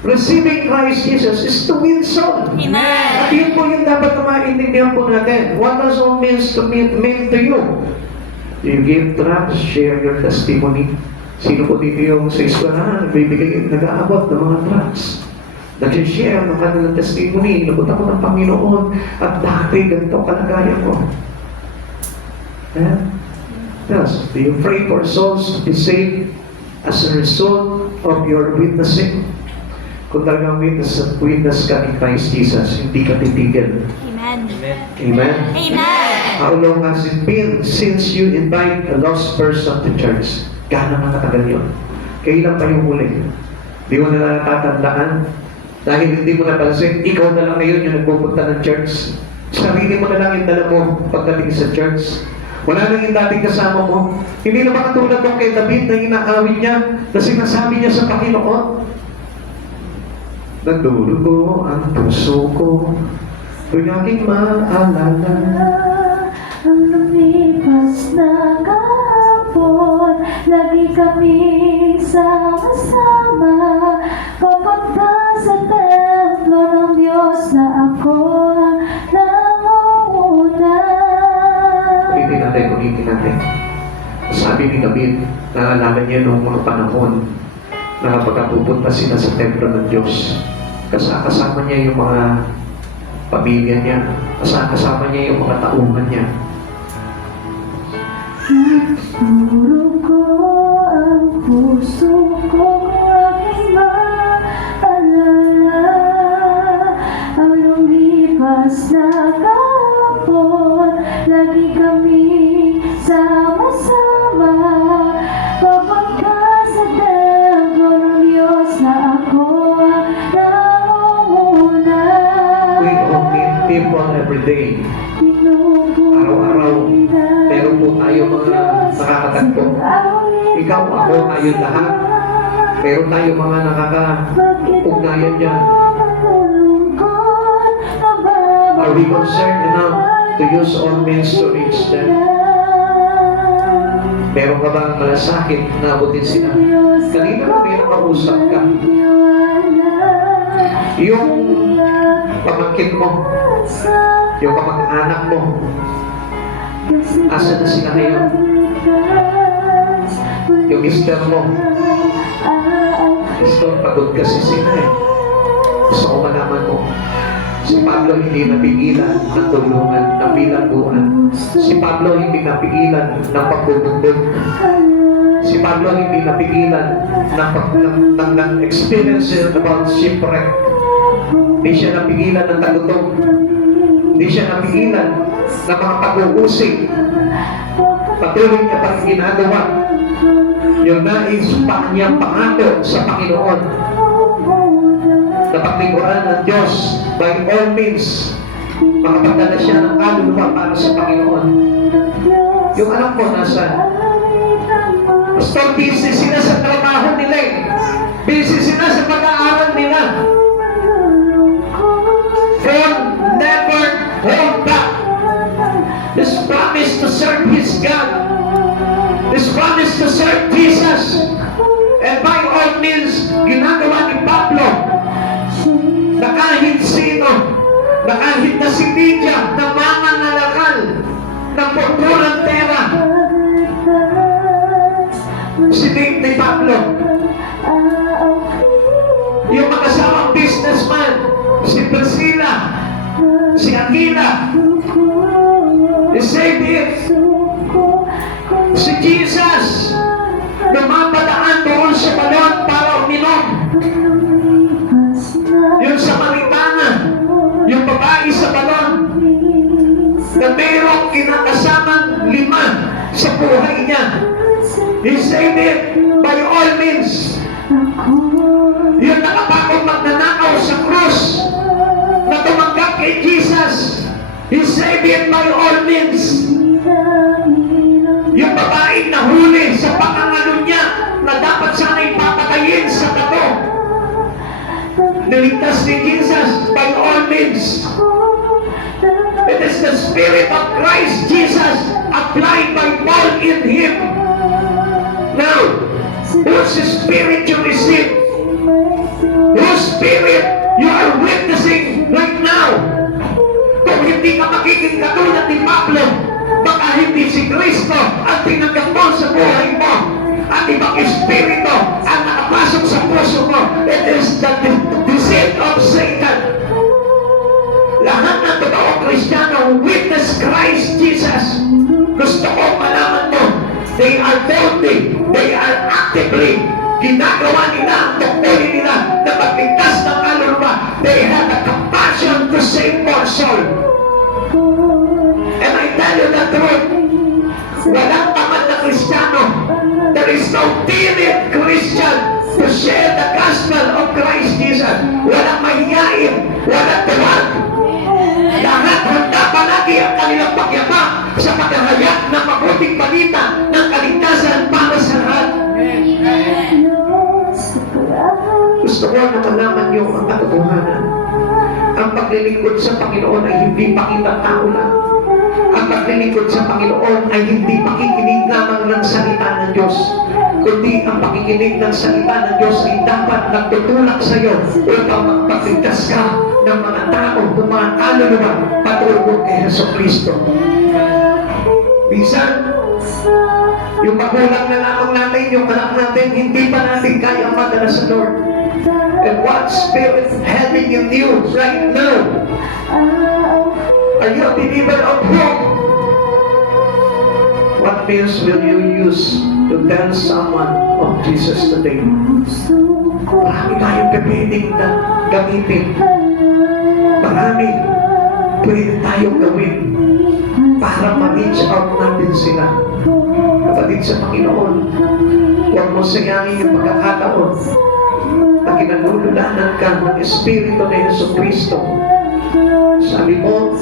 receiving Christ Jesus is to win soul. Amen. At yun po yung dapat na maintindihan po natin. What does all means to mean to you? You give trust, share your testimony. Sino po dito yung sa eskwelahan, nagbibigay, nag-aabot ng mga trust? Nag-share ng kanilang testimony. Inabot ako ng Panginoon at dati ganito kalagayan ko. Yes, do you pray for souls to be saved as a result of your witnessing? Kung talagang witness ka ni Christ Jesus, hindi ka titigil. Amen. Amen? Amen. How long has it been since you invite a lost person to church? Gano'n na katagal yun? Kailan pa yung huli? Di mo na natatandaan? Dahil hindi mo napansin, ikaw na lang ngayon yung nagpupunta ng church. Sarili mo na lang yung dala mo pagdating sa church. Wala nang yung dating kasama mo. Hindi na ba katulad ng kay David na inaawit niya, na sinasabi niya sa Panginoon, nagdurugo ang puso ko, tuwing aking maalala. Ang lumipas na kahapon, lagi kami sama-sama, papunta sa templo ng Diyos na ako ang nangunguna. Ulitin natin. Sabi ni David, naalala niya noong mga panahon na pagkapupunta sila sa templo ng Diyos, kasama niya yung mga pamilya niya, kasama niya yung mga tauhan niya. Nagdurugo ang puso ko, aking maalala, ang lumipas na kahapon, lagi kami sama-sama, papunta sa templo ng Diyos na ako ang nangunguna. We all meet people every day. Araw-araw, meron po tayo mga nakakatagpo. Ikaw, ako, tayong lahat. Meron tayo mga nakaka-ugnayan dyan. Are we concerned enough to use all means to reach them? Meron ka bang malasakit na abutin sila? Kanina na meron kausap ka. Yung pamangkin mo, yung kamag-anak mo, asa na sila ngayon? Yung mister mo, gusto, pagod kasi sila eh. Gusto ko malaman mo, si Pablo hindi napigilan ng tulungan, ng bilangguan. Si Pablo hindi napigilan ng pagbubugbog. Si Pablo hindi napigilan ng experience about shipwreck. Hindi siya napigilan ng tagutom. Hindi siya napigilan ng mga pag-uusig. Patuloy niya pang ginagawa yung nais pa niyang pangako sa Panginoon na paglingkuran ng Diyos by all means makapagdala siya ng kaluluwa para sa Panginoon. Yung anak ko nasa Pastor, busy sila sa trabaho nila eh. Busy sila sa pag-aaral nila. Don't never hold back this promise to serve His God, this promise to serve Jesus. And by all means, ginagawa ni Pablo na kahit sino, na kahit na si Lydia na mangangalakal ng purpurang tera, sinave ni Pablo. Yung makasawang businessman, si Priscilla, si Aquila, isave him. Si Jesus, lumapadaan doon sa balon para uminom. Yung Samaritana, yung babae sa balon, na mayroong kinakasamang 5 sa buhay niya. He saved it by all means. Yung nakapakong magnanakaw sa krus na tumanggap kay Jesus, He saved it by all means. Yung babaeng nahuli sa pangangalo niya na dapat sana'y papatayin sa bato, niligtas ni Jesus by all means. It is the Spirit of Christ Jesus applied by Paul in him. Now, whose spirit you receive? Whose spirit you are witnessing right now? Kung hindi ka magiging katulad ni Pablo, baka hindi si Kristo ang tinanggap mo sa buhay mo, at ibang espiritu ang nakapasok sa puso mo. It is the deceit of Satan. Lahat ng totoong Kristiyano witness Christ Jesus. Gusto ko malaman mo, they are boldly, they are actively ginagawa nila ang tungkulin nila na magligtas ng kaluluwa. They have the compassion to save more soul. And I tell you the truth, walang tamad na Kristiyano. There is no timid Christian to share the gospel of Christ Jesus. Walang mahihain, walang tuwag. Lahat handa palagi ang kanilang pagyabang sa paghahayag ng mabuting balita ng kaligtasan para sa lahat. Gusto ko na malaman niyo ang katotohanan. Ang paglilingkod sa Panginoon ay hindi pakitang tao lang. Ang paglilingkod sa Panginoon ay hindi pakikinig lamang ng salita ng Diyos, kundi ang pakikinig ng salita ng Diyos ay dapat nagtutulak sa iyo upang magpagligtas ka ng mga tao, ng mga kaluluwa patungo kay Jesucristo. Minsan, yung magulang na lamang natin, yung anak natin, hindi pa natin kaya madala sa Lord. And what spirit having in you right now? Are you a believer of hope? What means will you use to tell someone of Jesus today? Marami tayong pwedeng gamitin. Marami pwede tayong gawin para ma-reach out natin sila. Kapatid sa Panginoon, huwag mo sayangin yung pagkakataon na kinagululanan ka ng Espiritu ni Jesucristo. Sabi mo,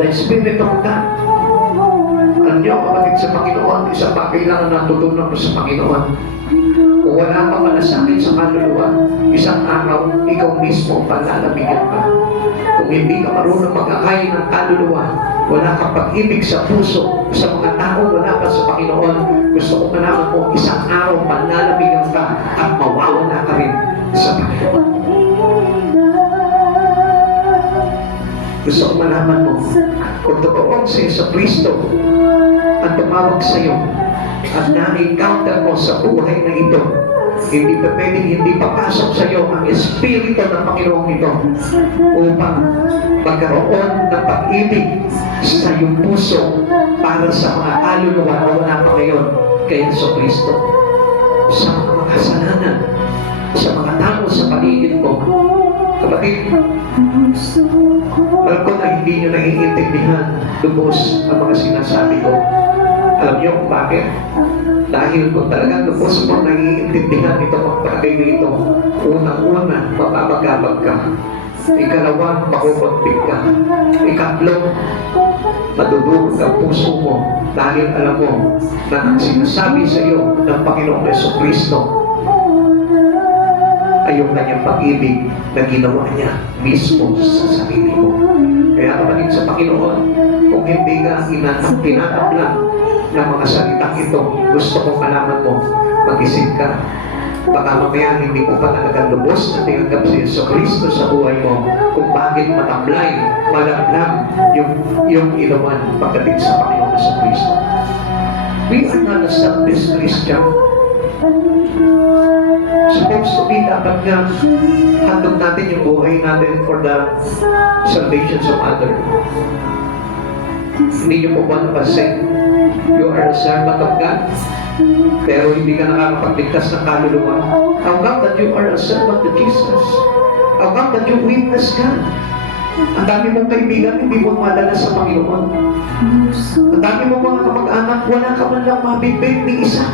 the Spirit of God. Alam niyo, kapatid sa Panginoon, isang bagay lang ang natutunan ko sa Panginoon. Kung wala kang malasakit sa kaluluwa, isang araw, ikaw mismo palalamigan ka. Kung hindi ka marunong magkakain ng kaluluwa, wala kang pag-ibig sa puso, sa mga tao, wala ka sa Panginoon, gusto ko malaman mo, isang araw palalamigan ka at mawawala ka rin sa Panginoon. Gusto ko malaman mo, kung totoong si Jesucristo ang tumawag sa iyo at na-encounter mo sa buhay na ito, hindi pa pwedeng hindi papasok sa iyo ang Espiritu ng Panginoong ito upang magkaroon ng pag-ibig sa iyong puso para sa mga kaluluwa na wala pa ngayon kay Jesucristo sa mga makasalanan, sa mga tao sa paligid mo. Kapatid, alam ko na hindi nyo naiintindihan lubos ang mga sinasabi ko. Alam niyo kung bakit? Dahil kung talagang lubos mo naiintindihan ito ang bagay nito, unang-una, mapapagabag ka. Ikalawa, makukontik ka. Ikatlo, madudurog ang puso mo dahil alam mo na ang sinasabi sa iyo ng Panginoong Jesucristo ay yung kanyang pag-ibig na ginawa niya mismo sa sarili mo. Kaya kapatid sa Panginoon, kung hindi ka tinatablan ng mga salitang ito, gusto kong malaman mo, mag-isip ka. Baka mamaya hindi ko pa talaga lubos na tinanggap si Jesucristo sa buhay mo kung bakit matamlay, malablang yung ilawan pagdating sa Panginoon Jesucristo. We are not a selfish Christian. Supposed to be dapat nga handog natin yung buhay natin for the salvations of others. Hindi nyo po ba napansin? You are a servant of God, pero hindi ka nakakapagligtas ng kaluluwa. How come that you are a servant to Jesus? How come that you witness God? Ang dami mong kaibigan, hindi mo madala sa Panginoon. Ang dami mong mga kamag-anak, wala ka man lang mabibig ni isa.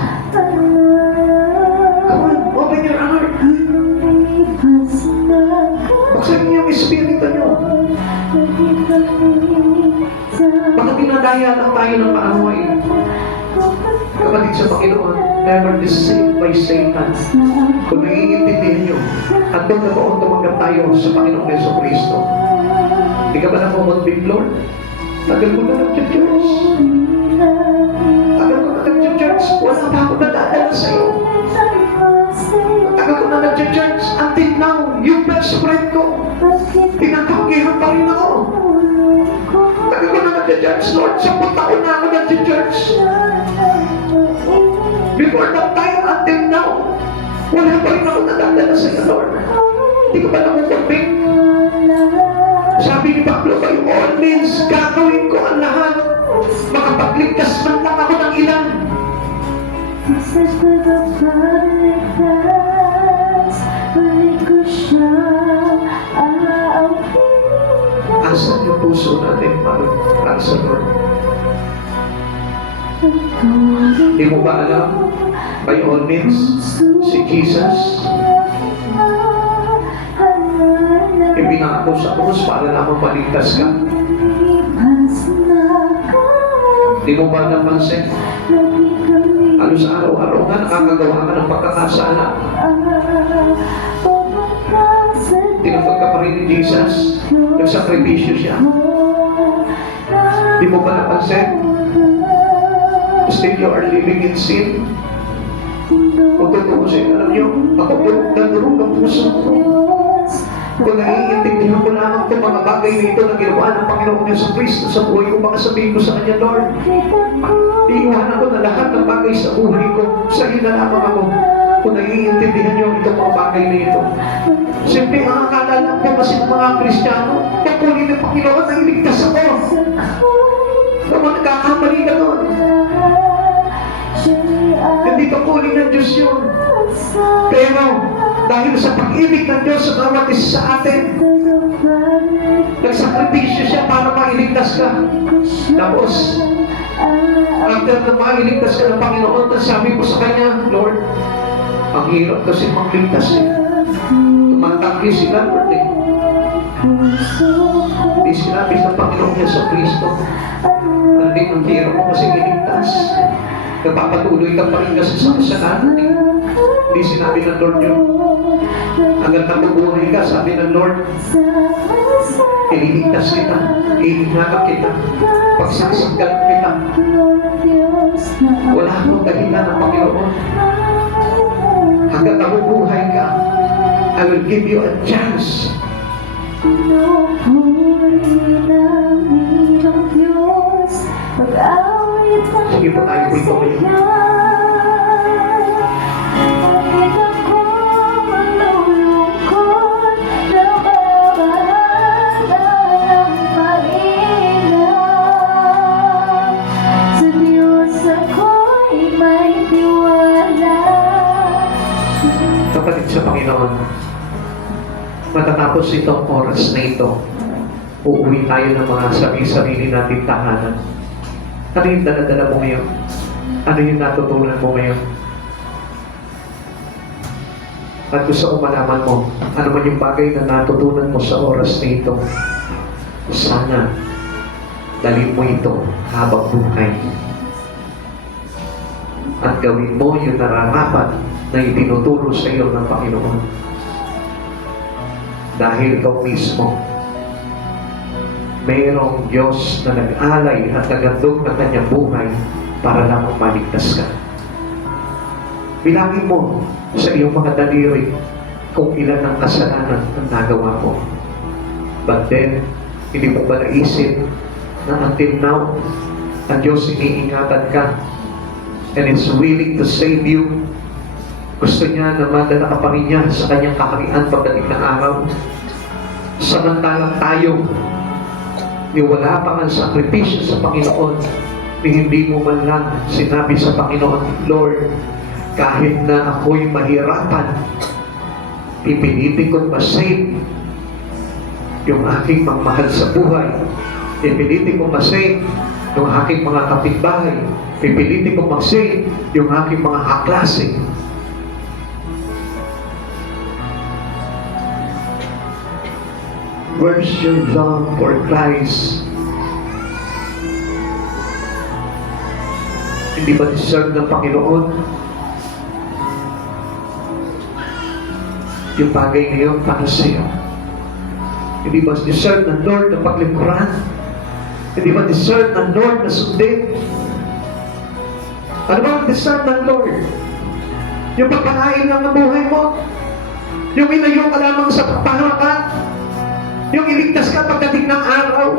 Come on, open your heart. Buksan niyo yung espiritu niyo. Baka dinadaya lang tayo ng maaway. Kapatid sa Panginoon, never deceived by Satan. Kung naiintindihan nyo, at doon na poong tumanggap tayo sa Panginoong Jesucristo. Hindi ka ba na mag-big Lord? Tagal mo na nag-church. Tagal mo na nag-church. Wala pa ako nadadala sa iyo. Tagal ko na nag-church. Until now, yung best friend ko, tinatanggihan pa rin ako. Tagal ko na nag-church, Lord. 10 taon na ako nag-church. Before that time, until now, wala pa rin ako nadadala sa iyo, Lord. Hindi ko ba nakukumping? Sabi ni Pablo, by all means, gagawin ko ang lahat. Makapagligtas man lang ako ng ilan. Asan yung puso natin para sa Lord? Hindi mo ba alam? By all means, si Jesus ipinako sa krus para naman maligtas ka. Hindi mo ba napansin? Halos araw-araw nga nakakagawa ka ng pagkakasala. Tinapag ka pa rin ni Jesus. Nagsakripisyo siya. Hindi mo ba napansin? Still you are living in sin. Kung tutuusin, alam niyo, ako po nandurog ang puso ko. Kung naiintindihan ko lamang itong mga bagay na ito na ginawa ng Panginoong Jesucristo sa buhay ko, baka sabihin ko sa Kanya, Lord, iiwanan ko na lahat ng bagay sa buhay ko. Sa iyo na lamang ako. Kung naiintindihan niyo itong mga bagay na ito. Siyempre, ang akala lang po kasi ng mga Kristiyano, pagkunin ng Panginoon na iligtas ako. Kung nagkakamali ka doon. Hindi pagkunin ng Diyos yun. Pero, dahil sa pag-ibig ng Diyos sa bawat isa sa atin, nagsakripisyo siya para mailigtas ka. Tapos, after na mailigtas ka ng Panginoon, sabi ko sa Kanya, Lord, ang hirap kasi magligtas eh. Tumatanggi sila, Lord eh. Hindi sinabi sa Panginoon Jesucristo, ang hirap mo kasi iligtas. Napapatuloy ka pa rin kasi sa kasalanan eh. Hindi sinabi ng Lord yun. Hanggang nabubuhay ka, sabi ng Lord, ililigtas kita, iingatap kita, pagsasanggal kita. Wala akong dahilan ng Panginoon. Hanggang nabubuhay ka, I will give you a chance. Sige po tayo po ito ngayon. Sa Diyos ako'y may matatapos itong oras na ito, uuwi tayo ng mga sarili nating tahanan. Ano yung dala-dala mo ngayon? Ano yung natutunan mo ngayon? At gusto ko malaman mo, ano man yung bagay na natutunan mo sa oras na ito, sana dalhin mo ito habang buhay. At gawin mo yung nararapat na itinuturo sa iyo ng Panginoon. Dahil ikaw mismo, mayroong Diyos na nag-alay at nagandog ng kanyang buhay para lamang maligtas ka. Bilangin mo sa iyong mga daliri kung ilan ang kasalanan ang nagawa mo. But then, hindi mo ba naisip na until now, ang Diyos iniingatan ka and is willing to save you. Gusto niya na madala ka pa rin niya sa kanyang kaharian pagdating ng araw. Samantalang tayo, ni wala pa ang sakripisyo sa Panginoon, ni hindi mo man lang sinabi sa Panginoon, Lord, kahit na ako'y mahirapan, pipilitin kong masave yung aking magmahal sa buhay. Pipilitin kong masave yung aking mga kapitbahay. Pipilitin kong masave yung aking mga kaklase. Where's your love for Christ? Hindi ba deserve ng Panginoon yung bagay na yun para sa iyo? Hindi ba deserve ng Lord na paglingkuran? Hindi ba deserve ng Lord na sundin? Ano ba ang deserve ng Lord? Yung papanain lang ang buhay mo? Yung inayo ka lamang sa kapaharapan? Yung iligtas ka pagdating ng araw?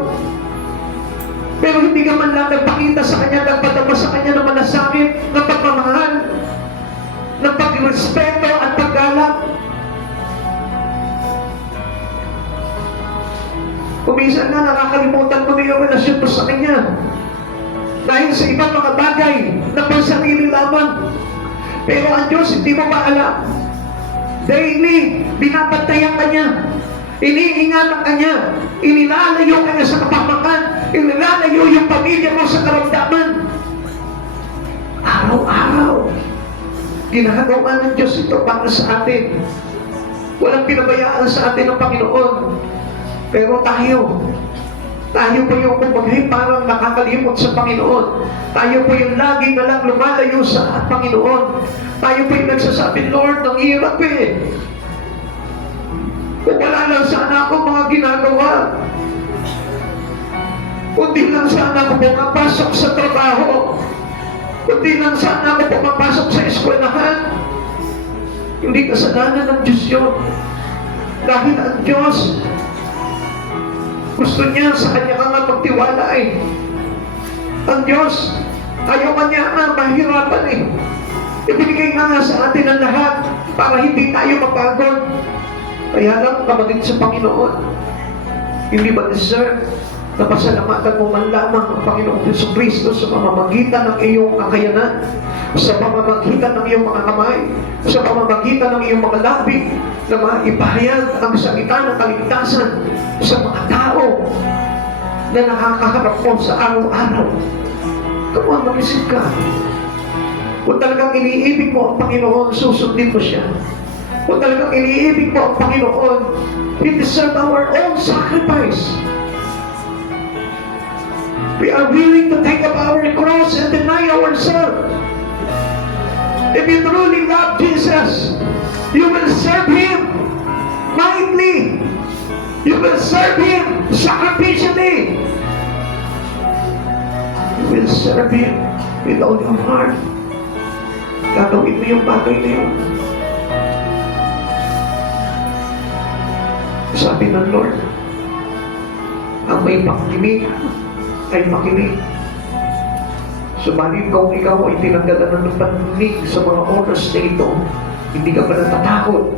Pero hindi ka man lang nagpakita sa Kanya, nagpadama sa Kanya ng malasakit, ng pagmamahal, ng pagrespeto at paggalak. Kuminsan na nakakalimutan mo na yung relasyon mo sa Kanya dahil sa ibang mga bagay na pansarili lamang. Pero ang Diyos, hindi mo ba alam? Daily, binabantayan ka niya. Iniingatan ka niya. Inilalayo ka niya sa kapahamakan. Inilalayo yung pamilya mo sa karamdaman. Araw-araw. Ginagawa ng Diyos ito para sa atin. Walang pinabayaan sa atin ng Panginoon. Pero tayo po yung kumbaga parang nakakalimot sa Panginoon. Tayo po yung lagi na lang lumalayo sa Panginoon. Tayo po yung nagsasabi, Lord, ang hirap eh. Kung wala lang sana ako mga ginagawa. Kundi lang sana ako pumapasok sa trabaho. Kundi lang sana ako pumapasok sa eskwelahan. Hindi kasalanan ng Diyos yun. Dahil ang Diyos, gusto niya sa Kanya ka nga magtiwala eh. Ang Diyos, ayaw ka niya nga mahirapan eh. Ibinigay nga sa atin ang lahat para hindi tayo mapagod. Kaya lang, kapatid sa Panginoon, hindi ba deserve na pasalamatan mo man lamang ang Panginoong Jesucristo sa pamamagitan ng iyong kakayanan, sa pamamagitan ng iyong mga kamay, sa pamamagitan ng iyong mga labi, na maipahayag ang salita ng kaligtasan sa mga tao na nakakaharap mo sa araw-araw. Kung mag-isip ka, kung talagang iniibig mo ang Panginoon, susundin mo siya. Kung talagang iniibig mo ang Panginoon, He deserves our own sacrifice. We are willing to take up our cross and deny ourselves. If you truly love Jesus, you will serve Him mightily. You will serve Him sacrificially. You will serve Him with all your heart. Gagawin mo yung bagay na yun. Sabi ng Lord, ang may pakinig ay makinig. Subalit kung ikaw ay tinanggalan ng pakinig sa mga oras na ito, hindi ka ba natatakot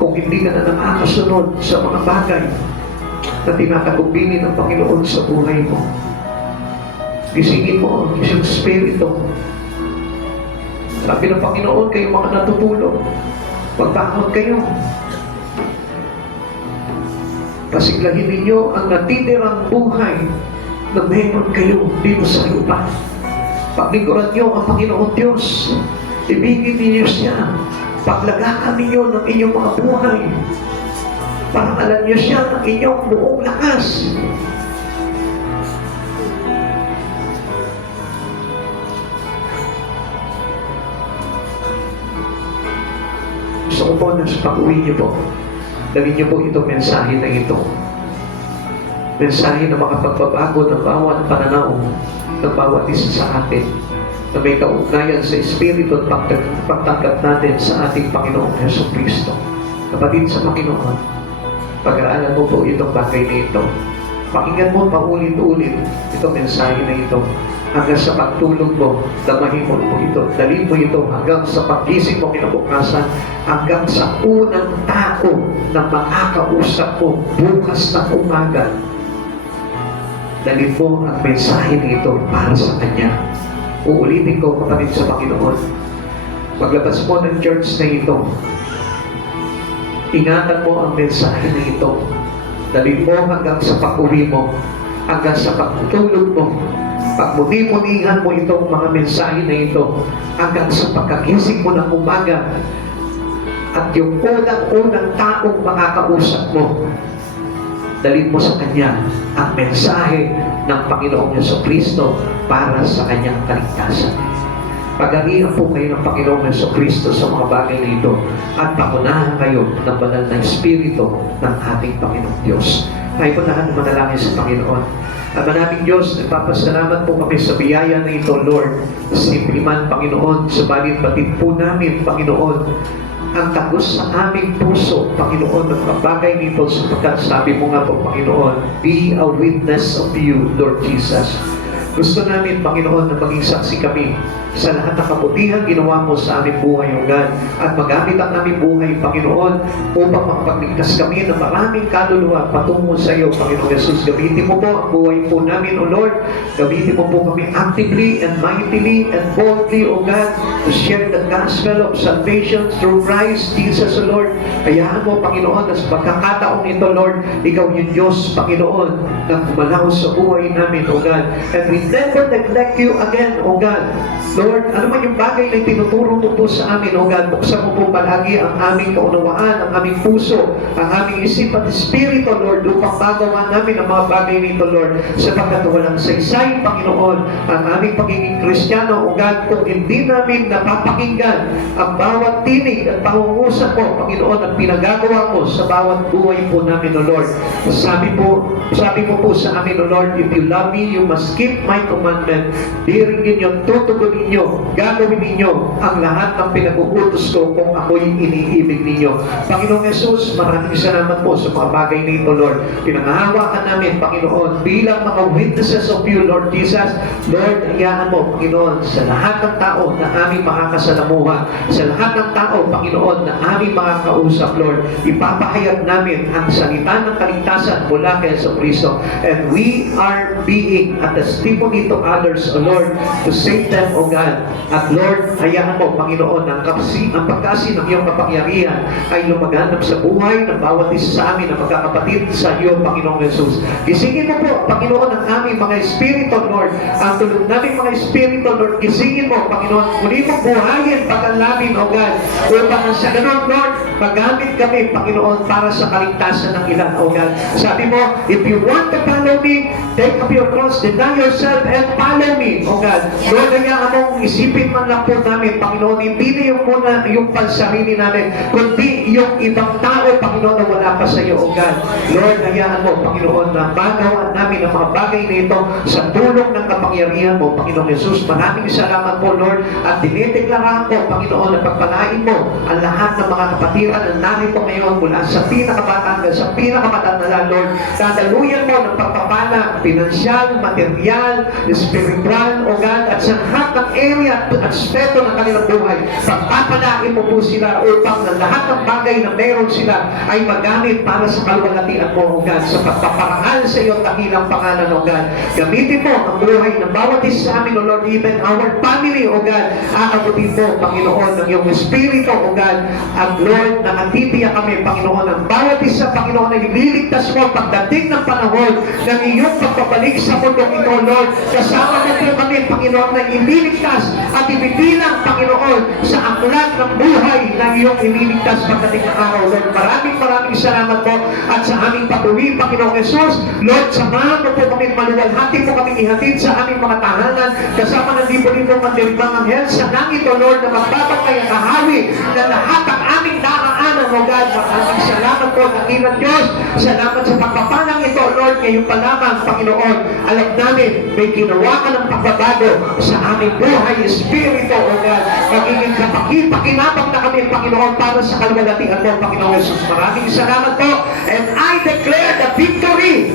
kung hindi ka na nakakasunod sa mga bagay na tinatagumpili ng Panginoon sa buhay mo. Gisingin mo ang isang spirito. Sabi ng Panginoon, kayo mga natutulog, magbangon kayo. Pasiglahin ninyo ang natitirang buhay na meron kayo dito sa lupa. Paglingkuran niyo ang Panginoon Diyos. Ibigin ninyo siya. Paglagakan ninyo ng inyong mga buhay. Parangalan niyo siya ng inyong buong lakas. Gusto ko po na sa pag-uwi niyo po, dalhin niyo po itong mensahe na ito. Mensahe na makapagbabago ng bawat pananaw ng bawat isa sa atin, na may kaugnayan sa Espiritu at pagtanggap natin sa ating Panginoong Jesucristo. Kapatid sa Panginoon, pag-aaralan mo po itong bagay na ito. Pakinggan mo paulit-ulit itong mensahe na ito. Hanggang sa pagtulog mo, damahin mo po ito. Dalhin mo ito hanggang sa paggising mo kinabukasan, hanggang sa unang tao na makakausap mo bukas ng umaga. Dalhin mo ang mensahe na ito para sa Kanya. Uulitin ko, kapatid sa Panginoon, paglabas mo ng church na ito, ingatan mo ang mensahe na ito. Dalhin mo hanggang sa pag-uwi mo, hanggang sa pagtulog mo. Pagmuni-munihan mo itong mga mensahe na ito hanggang sa pagkagising mo ng umaga, at yung unang taong makakausap mo, dalhin mo sa Kanya ang mensahe ng Panginoong Jesucristo para sa Kanyang kaligtasan. Pagarihan po kayo ng Panginoong Jesucristo sa mga bagay na ito at pakunahan kayo ng banal na Espiritu ng ating Panginoong Diyos. Tayo po lahat manalangin sa Panginoon. Ama naming Diyos, nagpapasalamat po kami sa biyaya na ito, Lord. Simple man, Panginoon, subalit batid po namin, Panginoon, ang tagos sa aming puso, Panginoon, ng mga bagay nito, sapagkat sabi mo nga po, Panginoon, be a witness of you, Lord Jesus. Gusto namin, Panginoon, na maging saksi kami sa lahat ng kabutihan ginawa mo sa aming buhay, O God. At magamit ang aming buhay, Panginoon, upang makapagligtas kami ng maraming kaluluwa patungo sa iyo, Panginoon Jesus. Gamitin mo po ang buhay po namin, O Lord. Gamitin mo po kami actively and mightily and boldly, O God, to share the gospel of salvation through Christ Jesus, O Lord. Hayaan mo, Panginoon, na sa pagkakataong ito, Lord, ikaw yung Diyos, Panginoon, na kumalaw sa buhay namin, O God. And we never neglect you again, O God. Lord, ano man yung bagay na tinuturo mo po sa amin, O God, buksan mo po palagi ang aming kaunawaan, ang aming puso, ang aming isip at espiritu, Lord, upang magawa namin ang mga bagay nito, Lord, sapagkat walang saysay, Panginoon, ang aming pagiging Kristiyano, O God, kung hindi namin napapakinggan ang bawat tinig at pangungusap mo, Panginoon, at pinagagawa mo sa bawat buhay po namin, O Lord. Sabi mo po sa amin, O Lord, if you love me, you must keep my commandment. Diring ninyo, tutugunin ninyo, gagawin ninyo ang lahat ng pinag-uutos ko kung ako'y iniibig ninyo. Panginoong Jesus, maraming salamat po sa mga bagay nito, Lord. Pinangahawakan namin, Panginoon, bilang mga witnesses of you, Lord Jesus. Lord, hayaan mo, Panginoon, sa lahat ng tao na aming makakasalamuha, sa lahat ng tao, Panginoon, na aming makakausap, Lord, ipapahayag namin ang salita ng kaligtasan mula kay Jesucristo. And we are being a testimony to others, O Lord, to save them, O God. At Lord, hayaan mo, Panginoon, ang pagkasi ng iyong kapangyarihan ay lumaganap sa buhay ng bawat isa sa amin na magkakapatid sa iyo, Panginoong Jesus. Gisingin mo po, Panginoon, ang aming mga espiritu, Lord. Ang tulog namin mga espiritu, Lord, gisingin mo, Panginoon. Muli mo buhayin pagkalamin, O God. Upang sa ganun, Lord, magamit kami, Panginoon, para sa kaligtasan ng ilan, O God. Sabi mo, if you want to follow me, take up your cross, deny yourself, and follow me, O God. Lord, hayaan mong isipin man lang po namin, Panginoon, hindi na yung muna yung pansarili namin, kundi yung ibang tao, Panginoon, na wala pa sa iyo, O God. Lord, hayaan mo, Panginoon, na magawa namin ang mga bagay na ito sa tulong ng kapangyarihan mo, Panginoon Jesus. Maraming salamat po, Lord, at dinideklaraan ko, Panginoon, na pagpalain mo ang lahat ng mga kapatiran na narito ngayon mula sa pinakabata hanggang sa pinakamatanda, Lord. Dadaluyan mo ng pagpapala, pinansyal, material, spiritual, O God, at sa lahat ng area at aspeto ng kanilang buhay. Pagpapalain mo po sila upang na lahat ng bagay na meron sila ay magamit para sa kalwalatian mo, O God, sa pagpaparangal sa iyong dakilang pangalan, O God. Gamitin mo ang buhay ng bawat isa sa amin, O Lord, even our family, O God. Aabutin mo, Panginoon, ng iyong Espiritu, O God. At Lord, nakatitiyak kami, Panginoon, ang bawat isa, Panginoon, na ililigtas mo pagdating ng panahon ng iyong pagbabalik sa mundong ito, Lord. Kasama mo po kami, Panginoon, na ililigtas at ibibilang, Panginoon, sa aklat ng buhay ng iyong ililigtas pagdating ng araw, Lord. Maraming salamat po at sa aming patuloy, Panginoong Jesus. Lord, samahan mo po kami, maluwalhati mo kami ihatid sa aming mga tahanan, kasama ng libo-libong mandiribang anghel sa langit, O Lord, na magbabagay at kahawi na lahat ang aming daraanan, O God. Maraming salamat po, dakilang Diyos. Salamat sa pagpapalang ito, Lord. Ngayon pa lamang, Panginoon, alam namin, may ginawa ka ng pagbabago sa aming buhay, Espiritu, O God. Magiging kapakipakinabang na kami, Panginoon, para sa kalwalatian mo, Panginoon Jesus. Maraming salamat po. And I declare the victory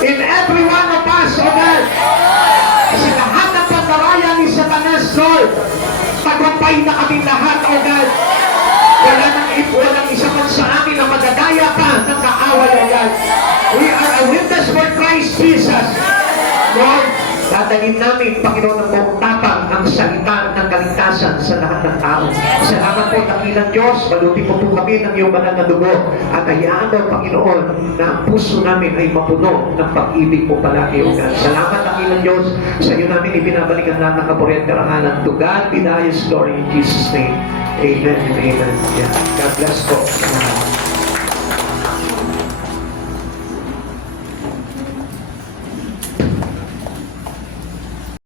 in every one of us, O God. Sa lahat ng pandaraya ni Satanas, Lord, tagumpay na kami lahat, O God. Walang isa man sa amin na madadaya pa ng kaaway, O God. We are a witness for Christ Jesus. Lord, dadalhin namin, Panginoon, ng buong tapang ang salita ng kaligtasan sa lahat ng tao. Salamat po, dakilang Diyos. Balutin mo po kami ng iyong banal na dugo. At hayaan mo, Panginoon, na ang puso namin ay mapuno ng pag-ibig mo palagi, O God. Salamat, dakilang Diyos. Sa iyo namin ibinabalikan lahat ng kapurihan karangalan. To God be the highest glory in Jesus' name. Amen and amen. Yeah. God bless po.